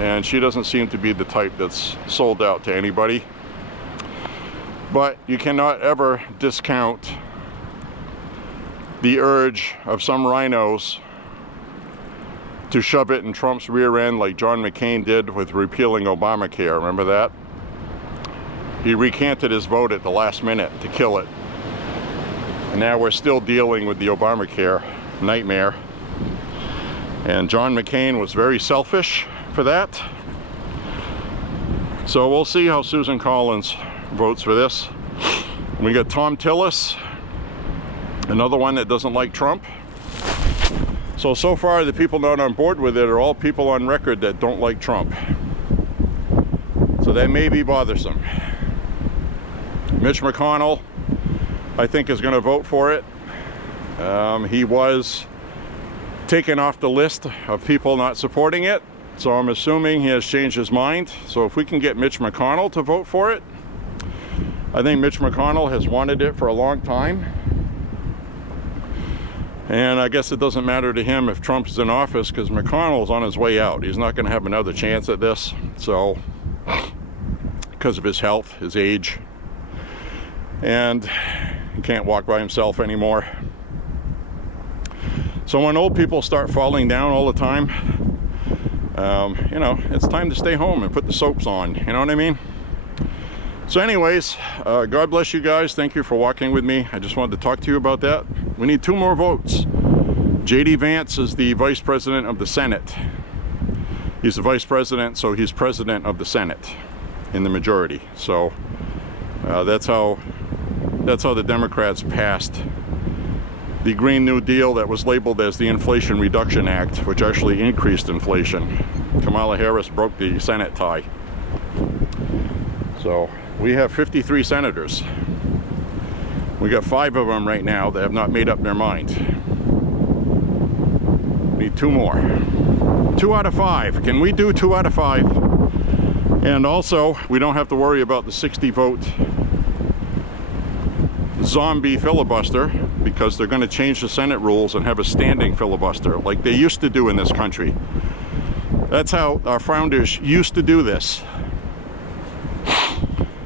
and she doesn't seem to be the type that's sold out to anybody. But you cannot ever discount the urge of some rhinos to shove it in Trump's rear end like John McCain did with repealing Obamacare. Remember that? He recanted his vote at the last minute to kill it. And now we're still dealing with the Obamacare nightmare. And John McCain was very selfish for that. So we'll see how Susan Collins votes for this. We got Tom Tillis, another one that doesn't like Trump. So far the people not on board with it are all people on record that don't like Trump. So that may be bothersome. Mitch McConnell, I think, is going to vote for it. He was taken off the list of people not supporting it, so I'm assuming he has changed his mind. So if we can get Mitch McConnell to vote for it, I think Mitch McConnell has wanted it for a long time. And I guess it doesn't matter to him if Trump is in office, because McConnell's on his way out. He's not going to have another chance at this. So, because of his health, his age, and he can't walk by himself anymore. So when old people start falling down all the time, you know, it's time to stay home and put the soaps on. You know what I mean? So anyways, God bless you guys. Thank you for walking with me. I just wanted to talk to you about that. We need 2 more votes. J.D. Vance is the Vice President of the Senate. He's the Vice President, so he's President of the Senate in the majority. So that's how the Democrats passed the Green New Deal that was labeled as the Inflation Reduction Act, which actually increased inflation. Kamala Harris broke the Senate tie. So we have 53 senators. We got 5 of them right now that have not made up their mind. We need 2 more. 2 out of 5. Can we do 2 out of 5? And also, we don't have to worry about the 60-vote zombie filibuster, because they're going to change the Senate rules and have a standing filibuster like they used to do in this country. That's how our founders used to do this.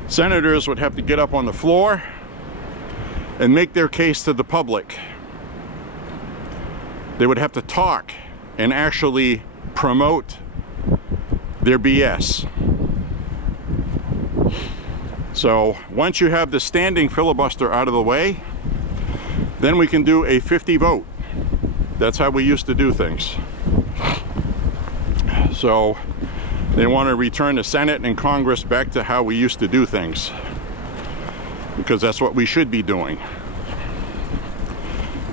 Senators would have to get up on the floor and make their case to the public. They would have to talk and actually promote their BS. So once you have the standing filibuster out of the way, then we can do a 50 vote. That's how we used to do things. So they want to return the Senate and Congress back to how we used to do things, because that's what we should be doing,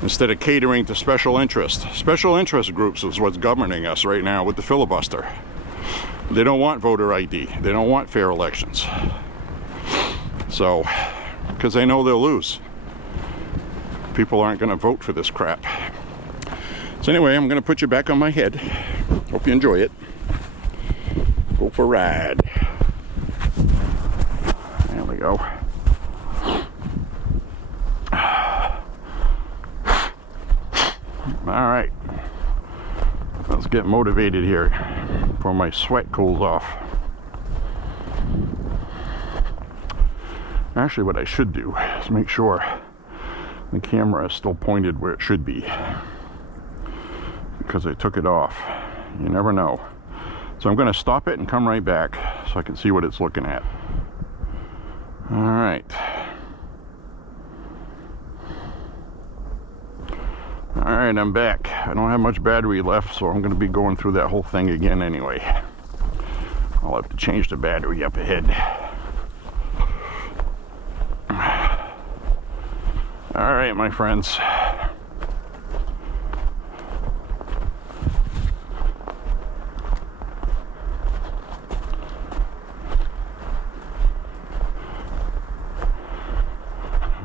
instead of catering to special interest. Special interest groups is what's governing us right now with the filibuster. They don't want voter ID. They don't want fair elections. So, because they know they'll lose. People aren't going to vote for this crap. So anyway, I'm going to put you back on my head. Hope you enjoy it. Go for a ride. There we go. All right. Let's get motivated here before my sweat cools off. Actually, what I should do is make sure the camera is still pointed where it should be, because I took it off. You never know. So I'm going to stop it and come right back so I can see what it's looking at. All right. All right, I'm back. I don't have much battery left, so I'm going to be going through that whole thing again anyway. I'll have to change the battery up ahead. All right, my friends.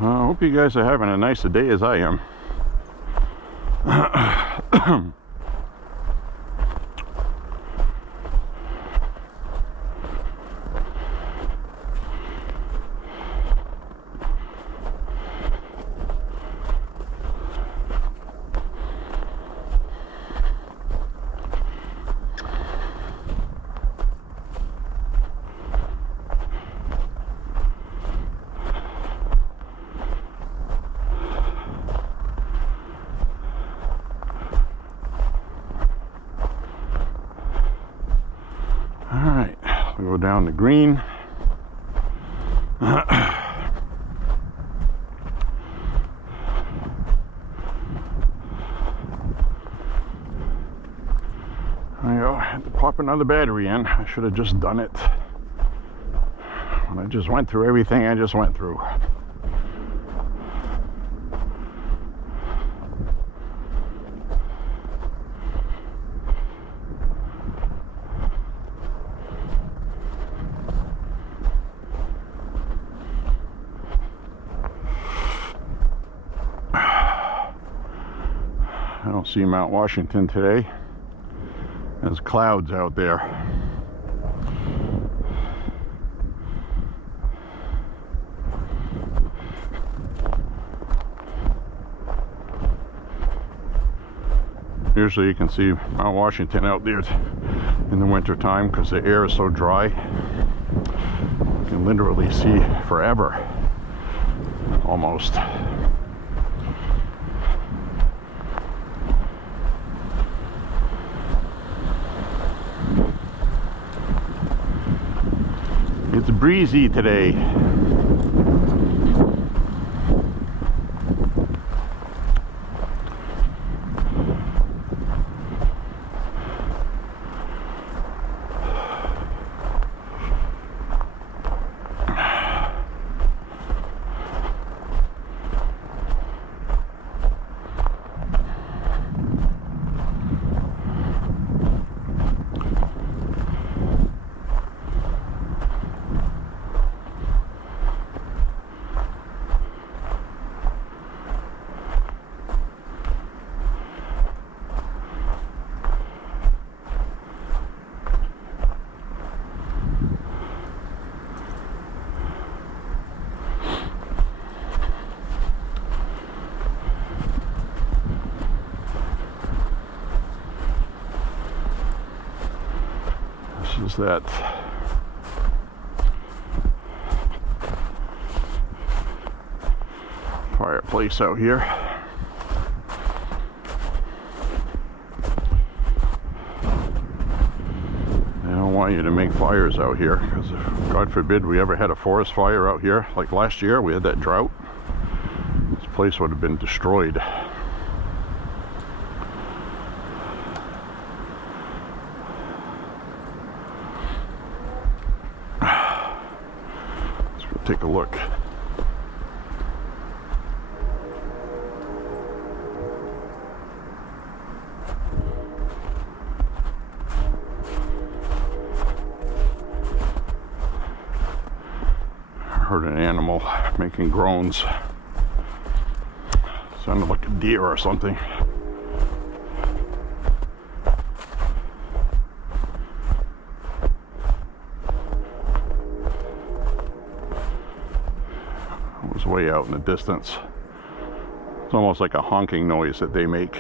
I hope you guys are having a nice day as I am. Go down the green. There you go. I had to pop another battery in. I should have just done it when I just went through everything I just went through. I don't see Mount Washington today. There's clouds out there. Usually you can see Mount Washington out there in the winter time because the air is so dry. You can literally see forever, almost. It's breezy today. This is that fireplace out here. They don't want you to make fires out here, because if, God forbid, we ever had a forest fire out here, like last year we had that drought, this place would have been destroyed. Take a look. I heard an animal making groans. Sounded like a deer or something. Way out in the distance. It's almost like a honking noise that they make.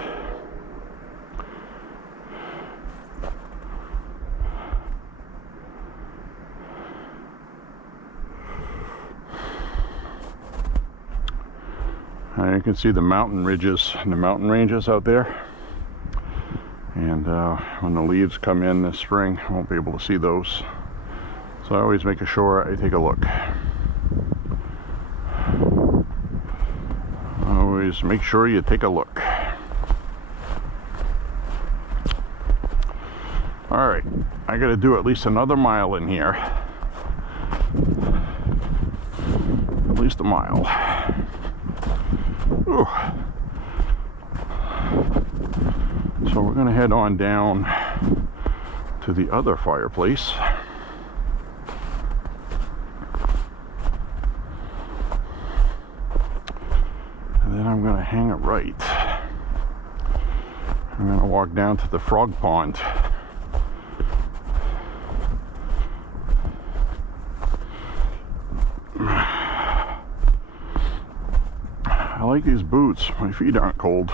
You can see the mountain ridges and the mountain ranges out there, and when the leaves come in this spring I won't be able to see those, so I always make sure I take a look. Always make sure you take a look. All right, I got to do at least another mile in here. At least a mile. Ooh. So we're going to head on down to the other fireplace. Then I'm going to hang a right. I'm going to walk down to the frog pond. I like these boots. My feet aren't cold.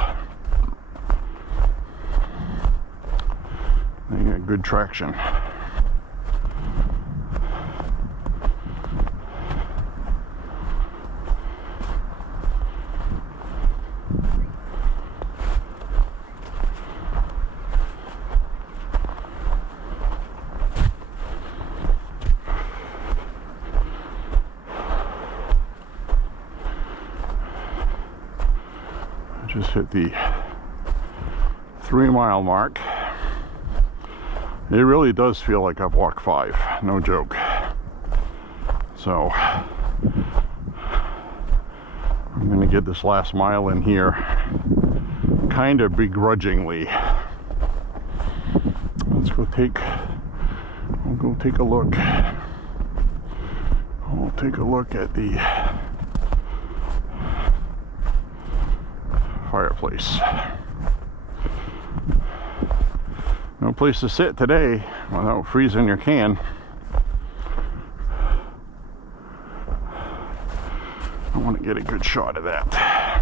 They got good traction. Just hit the 3-mile mark. It really does feel like I've walked 5, no joke. So I'm gonna get this last mile in here kind of begrudgingly. Let's go we'll go take a look. We'll take a look at the fireplace. No place to sit today without freezing your can. I want to get a good shot of that.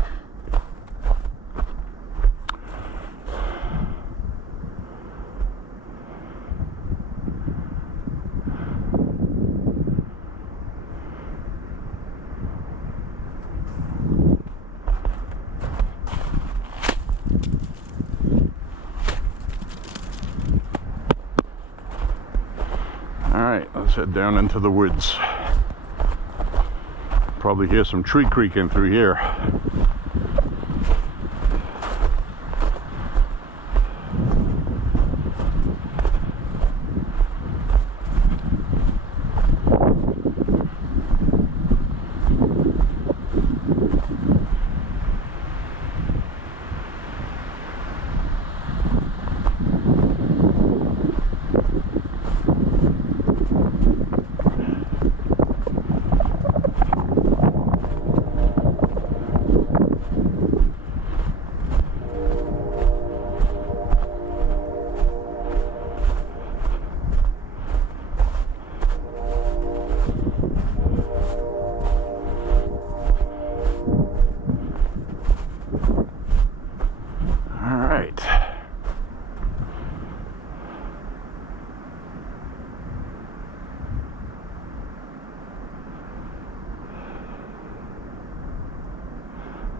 head down into the woods. Probably hear some tree creaking through here.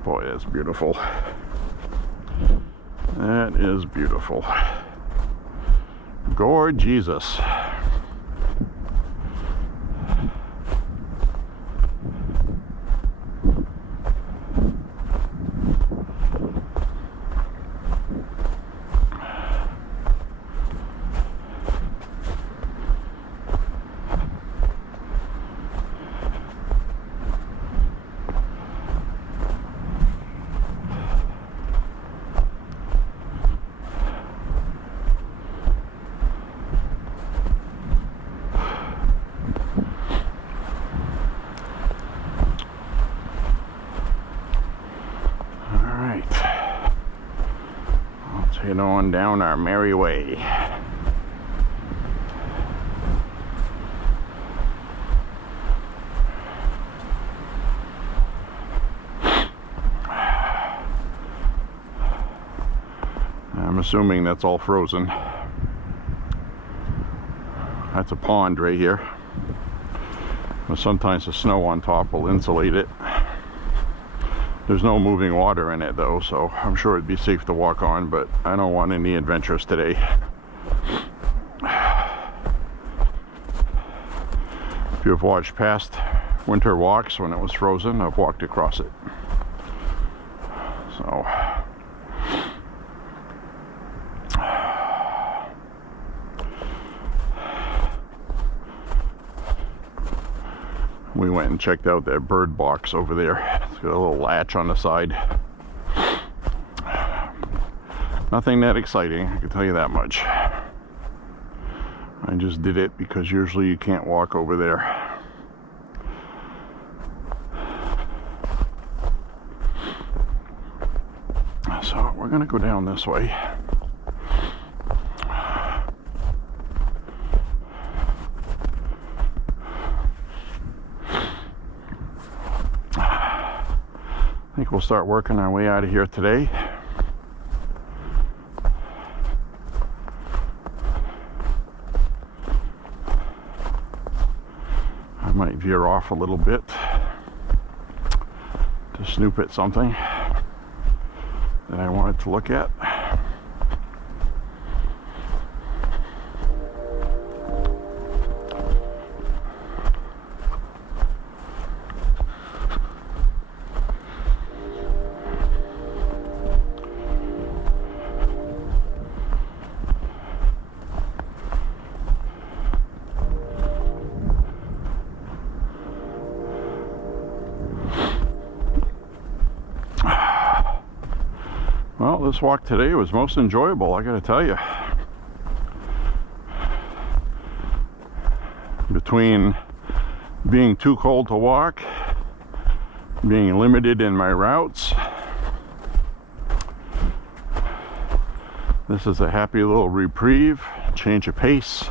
Boy, that's beautiful. That is beautiful. Gorgeous. Head on down our merry way. I'm assuming that's all frozen. That's a pond right here. But sometimes the snow on top will insulate it. There's no moving water in it though, so I'm sure it'd be safe to walk on, but I don't want any adventures today. If you've watched past winter walks when it was frozen, I've walked across it. So we went and checked out that bird box over there. It's got a little latch on the side. Nothing that exciting, I can tell you that much. I just did it because usually you can't walk over there. So we're gonna go down this way. I think we'll start working our way out of here today. I might veer off a little bit to snoop at something that I wanted to look at. Well, this walk today was most enjoyable, I gotta tell you. Between being too cold to walk, being limited in my routes, this is a happy little reprieve, change of pace.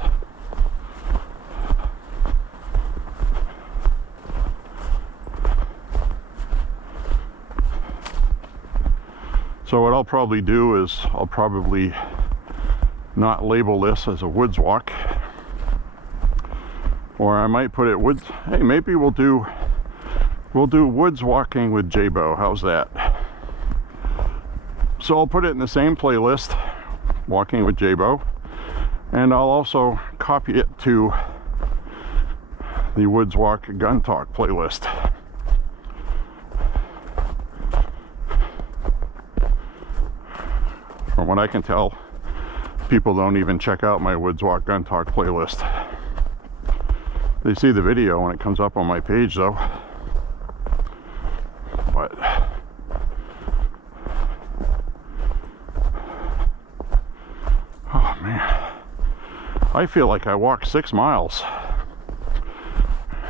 So what I'll probably do is I'll probably not label this as a woods walk, or I might put it woods. Hey, maybe we'll do woods walking with J.Beau. How's that? So I'll put it in the same playlist, walking with J.Beau, and I'll also copy it to the Woods Walk Gun Talk playlist. From what I can tell, people don't even check out my Woods Walk Gun Talk playlist. They see the video when it comes up on my page though. But oh man, I feel like I walked 6 miles.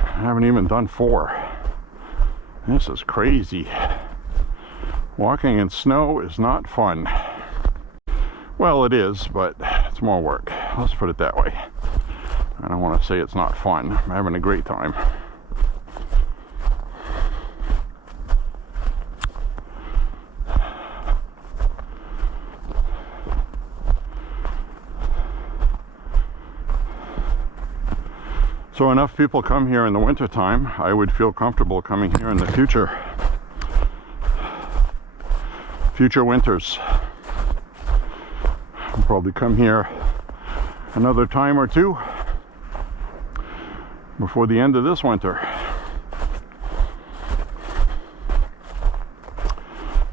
I haven't even done 4. This is crazy. Walking in snow is not fun. Well, it is, but it's more work. Let's put it that way. I don't want to say it's not fun. I'm having a great time. So enough people come here in the wintertime, I would feel comfortable coming here in the future winters. I'll probably come here another time or 2 before the end of this winter.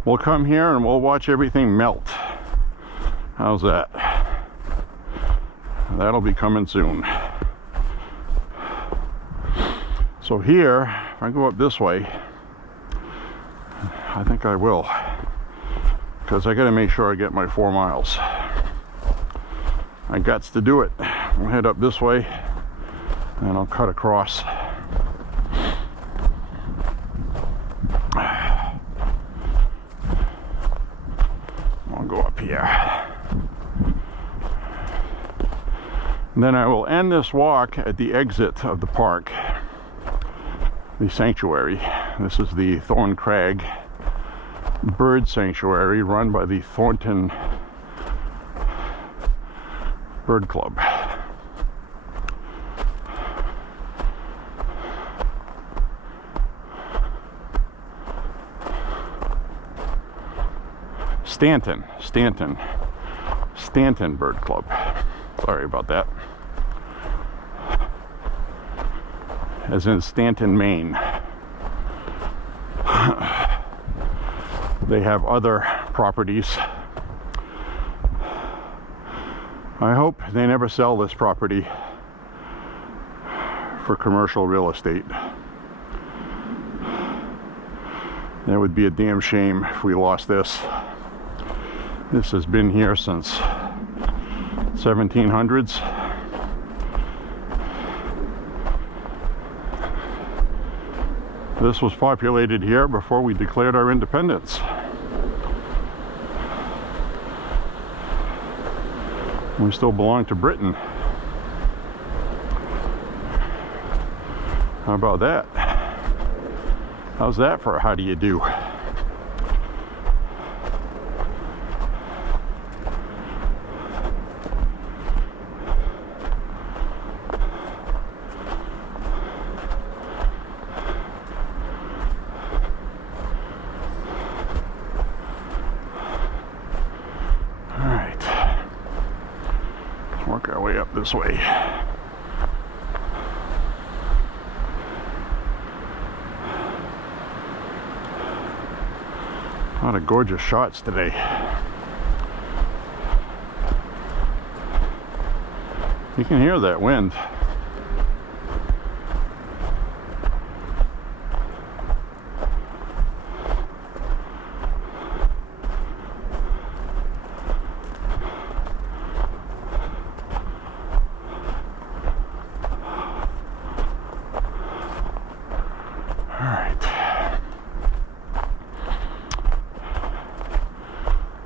We'll come here and we'll watch everything melt. How's that? That'll be coming soon. So here, if I go up this way, I think I will, because I got to make sure I get my 4 miles. I gots to do it. I'll head up this way, and I'll cut across. I'll go up here. And then I will end this walk at the exit of the park. The sanctuary. This is the Thorn Crag Bird Sanctuary run by the Thornton Bird Club. Stanton Bird Club. Sorry about that. As in Stanton, Maine. They have other properties. I hope they never sell this property for commercial real estate. That would be a damn shame if we lost this. This has been here since 1700s. This was populated here before we declared our independence. We still belong to Britain. How about that? How's that for a how do you do? Work our way up this way. A lot of gorgeous shots today. You can hear that wind.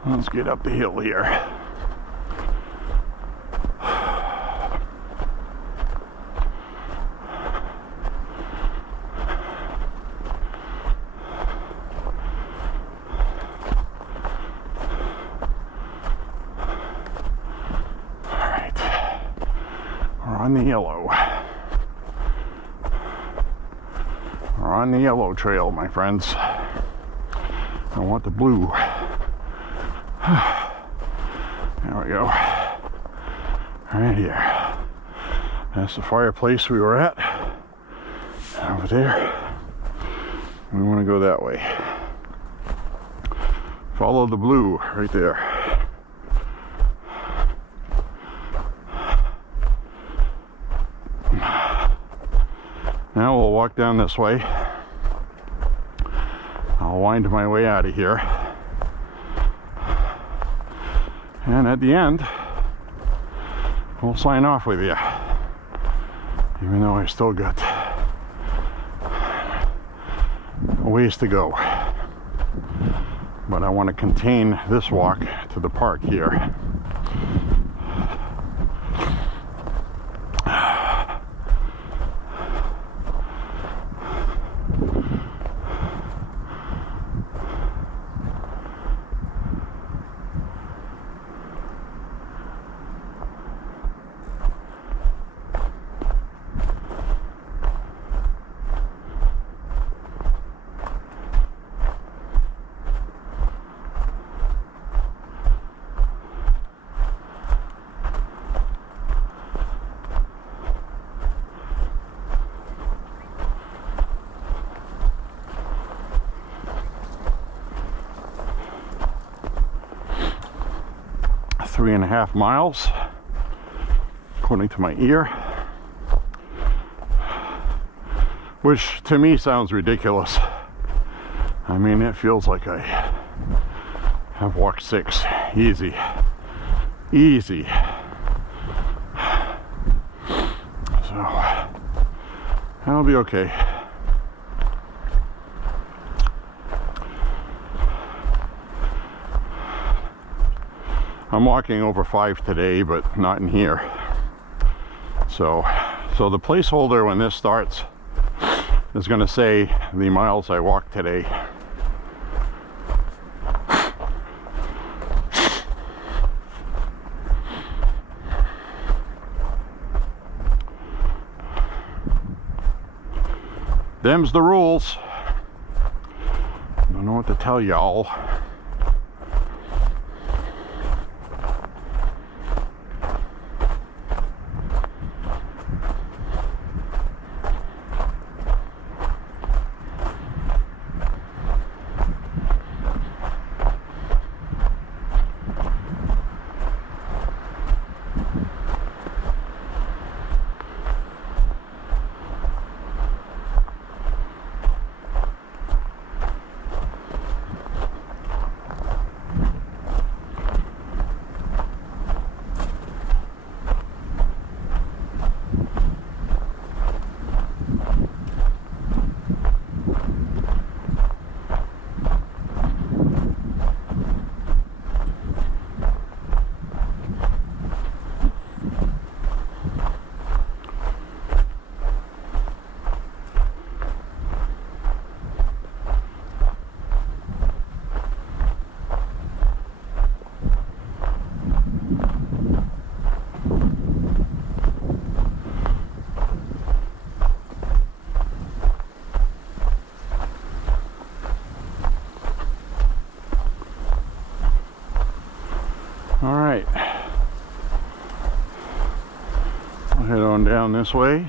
Let's get up the hill here. Alright. We're on the yellow. We're on the yellow trail, my friends. I want the blue. There we go. Right here. That's the fireplace we were at over there. We want to go that way. Follow the blue right there. Now we'll walk down this way. I'll wind my way out of here. And at the end, we'll sign off with you. Even though I still got a ways to go. But I want to contain this walk to the park here. Three and a half miles, according to my ear, which to me sounds ridiculous. I mean, it feels like I have walked 6, easy. So I'll be okay. I'm walking over 5 today, but not in here. So the placeholder when this starts is going to say the miles I walked today. Them's the rules. I don't know what to tell y'all. All right, we'll head on down this way.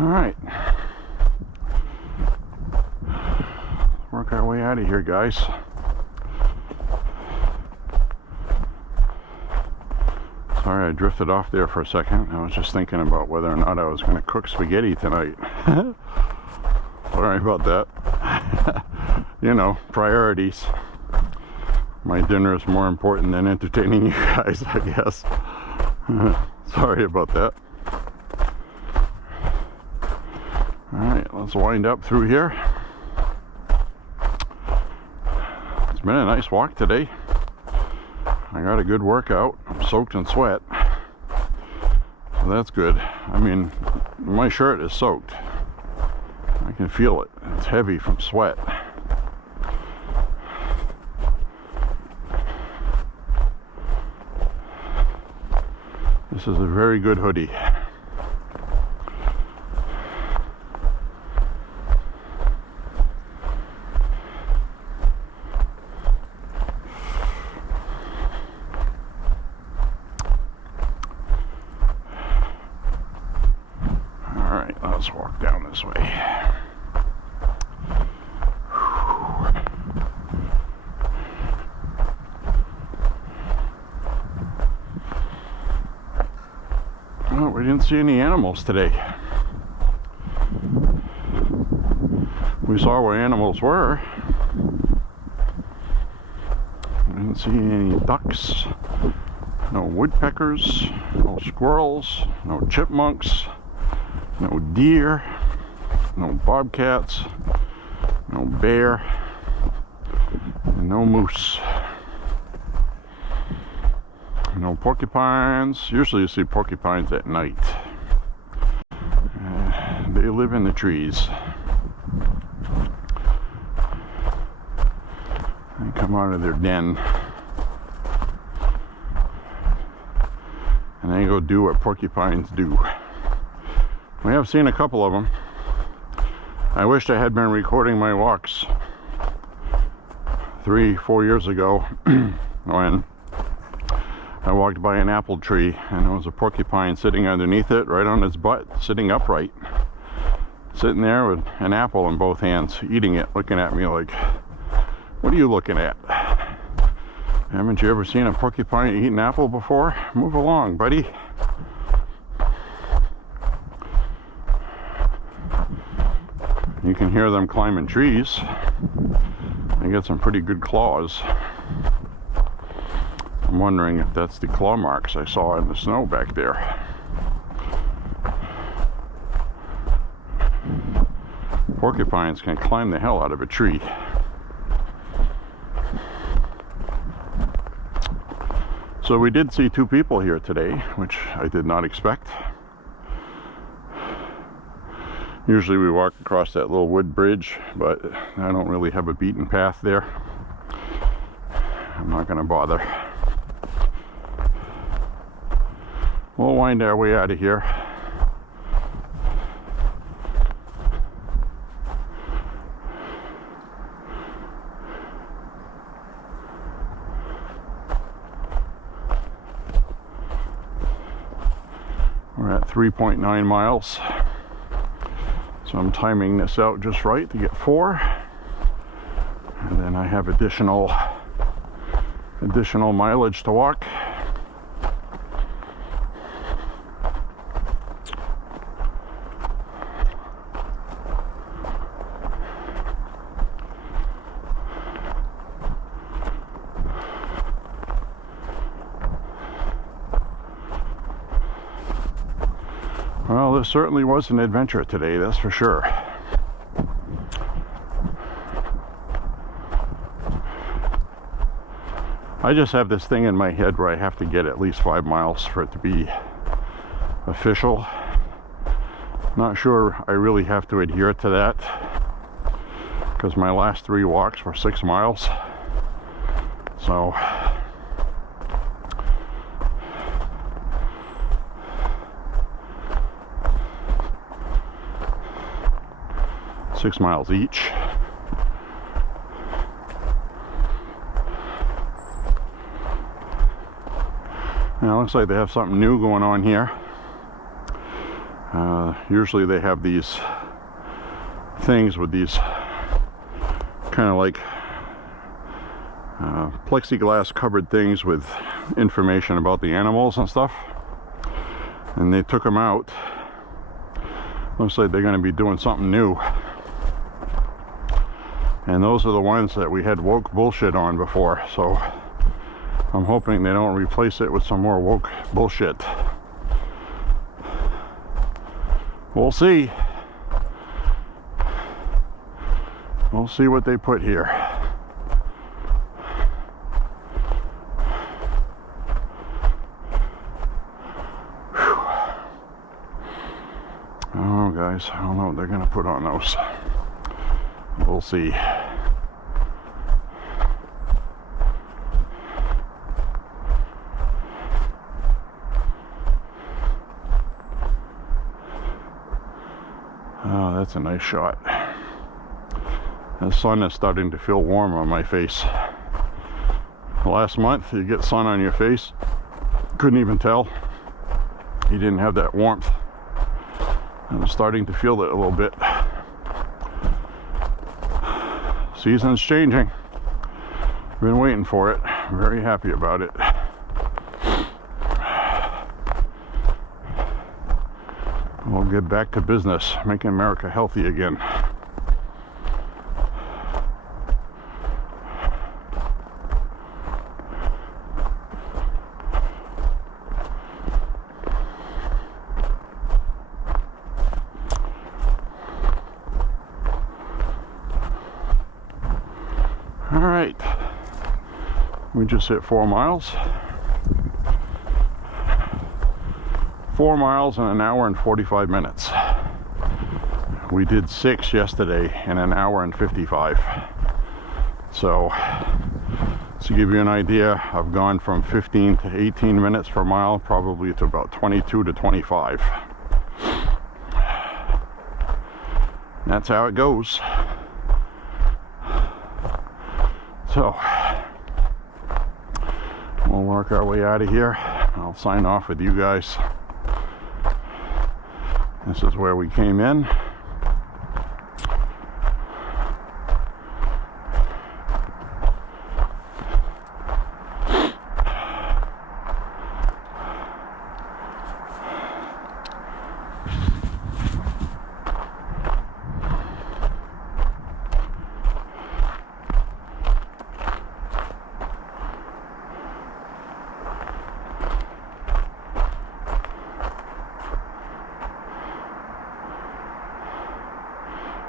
All right. Work our way out of here, guys. Sorry, I drifted off there for a second. I was just thinking about whether or not I was going to cook spaghetti tonight. Sorry about that. You know, priorities. My dinner is more important than entertaining you guys, I guess. Sorry about that. Alright, let's wind up through here. It's been a nice walk today. I got a good workout. I'm soaked in sweat. So that's good. I mean, my shirt is soaked. I can feel it. It's heavy from sweat. This is a very good hoodie. Let's walk down this way. Well, we didn't see any animals today. We saw where animals were. We didn't see any ducks, no woodpeckers, no squirrels, no chipmunks. No deer, no bobcats, no bear, and no moose. No porcupines. Usually you see porcupines at night. They live in the trees. They come out of their den and they go do what porcupines do. We have seen a couple of them. I wished I had been recording my walks 3-4 years ago when I walked by an apple tree and there was a porcupine sitting underneath it, right on its butt, sitting upright, sitting there with an apple in both hands, eating it, looking at me like, what are you looking at? Haven't you ever seen a porcupine eat an apple before? Move along, buddy. You can hear them climbing trees. They get some pretty good claws. I'm wondering if that's the claw marks I saw in the snow back there. Porcupines can climb the hell out of a tree. So we did see 2 people here today, which I did not expect. Usually we walk across that little wood bridge, but I don't really have a beaten path there. I'm not going to bother. We'll wind our way out of here. We're at 3.9 miles. So I'm timing this out just right to get 4, and then I have additional mileage to walk. Well, this certainly was an adventure today, that's for sure. I just have this thing in my head where I have to get at least 5 miles for it to be official. Not sure I really have to adhere to that, because my last 3 walks were 6 miles. So six miles each. Now it looks like they have something new going on here. Usually they have these things with these kind of like plexiglass covered things with information about the animals and stuff, and they took them out. Looks like they're going to be doing something new, and those are the ones that we had woke bullshit on before, so I'm hoping they don't replace it with some more woke bullshit. We'll see. We'll see what they put here. Whew. Oh, guys, I don't know what they're going to put on those. We'll see. Oh, that's a nice shot. The sun is starting to feel warm on my face. Last month, you get sun on your face, couldn't even tell. You didn't have that warmth. I'm starting to feel it a little bit. Season's changing. Been waiting for it. Very happy about it. We'll get back to business, making America healthy again. All right, we just hit 4 miles. 4 miles in an hour and 45 minutes. We did 6 yesterday in an hour and 55. So, to give you an idea, I've gone from 15 to 18 minutes per mile, probably to about 22 to 25. That's how it goes. So, we'll work our way out of here. I'll sign off with you guys. This is where we came in.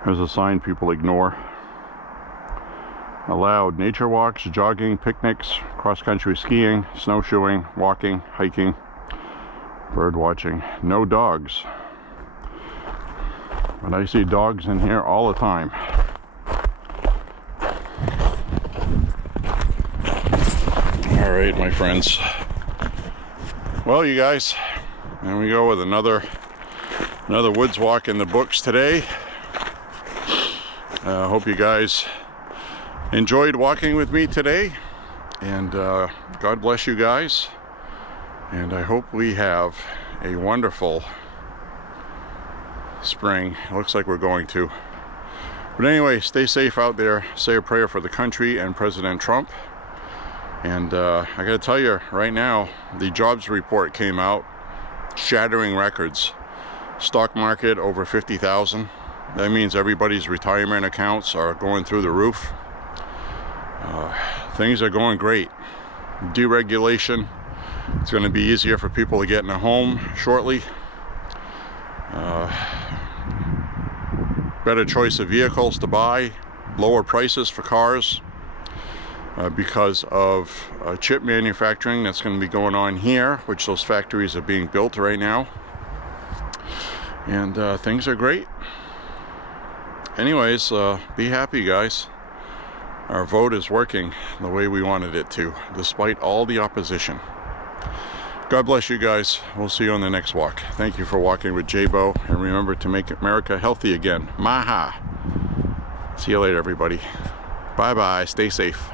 There's a sign people ignore. Allowed nature walks, jogging, picnics, cross-country skiing, snowshoeing, walking, hiking, bird watching. No dogs. But I see dogs in here all the time. All right, my friends. Well, you guys, and we go with another woods walk in the books today. I hope you guys enjoyed walking with me today, and God bless you guys, and I hope we have a wonderful spring. It looks like we're going to. But anyway, stay safe out there. Say a prayer for the country and President Trump. And I gotta tell you right now, the jobs report came out, shattering records. Stock market over 50,000. That means everybody's retirement accounts are going through the roof. Things are going great. Deregulation. It's going to be easier for people to get in a home shortly. Better choice of vehicles to buy. Lower prices for cars because of chip manufacturing that's going to be going on here, which those factories are being built right now. And things are great. Anyways, be happy, guys. Our vote is working the way we wanted it to, despite all the opposition. God bless you guys. We'll see you on the next walk. Thank you for walking with J.Beau, and remember to make America healthy again. MAHA. See you later, everybody. Bye-bye. Stay safe.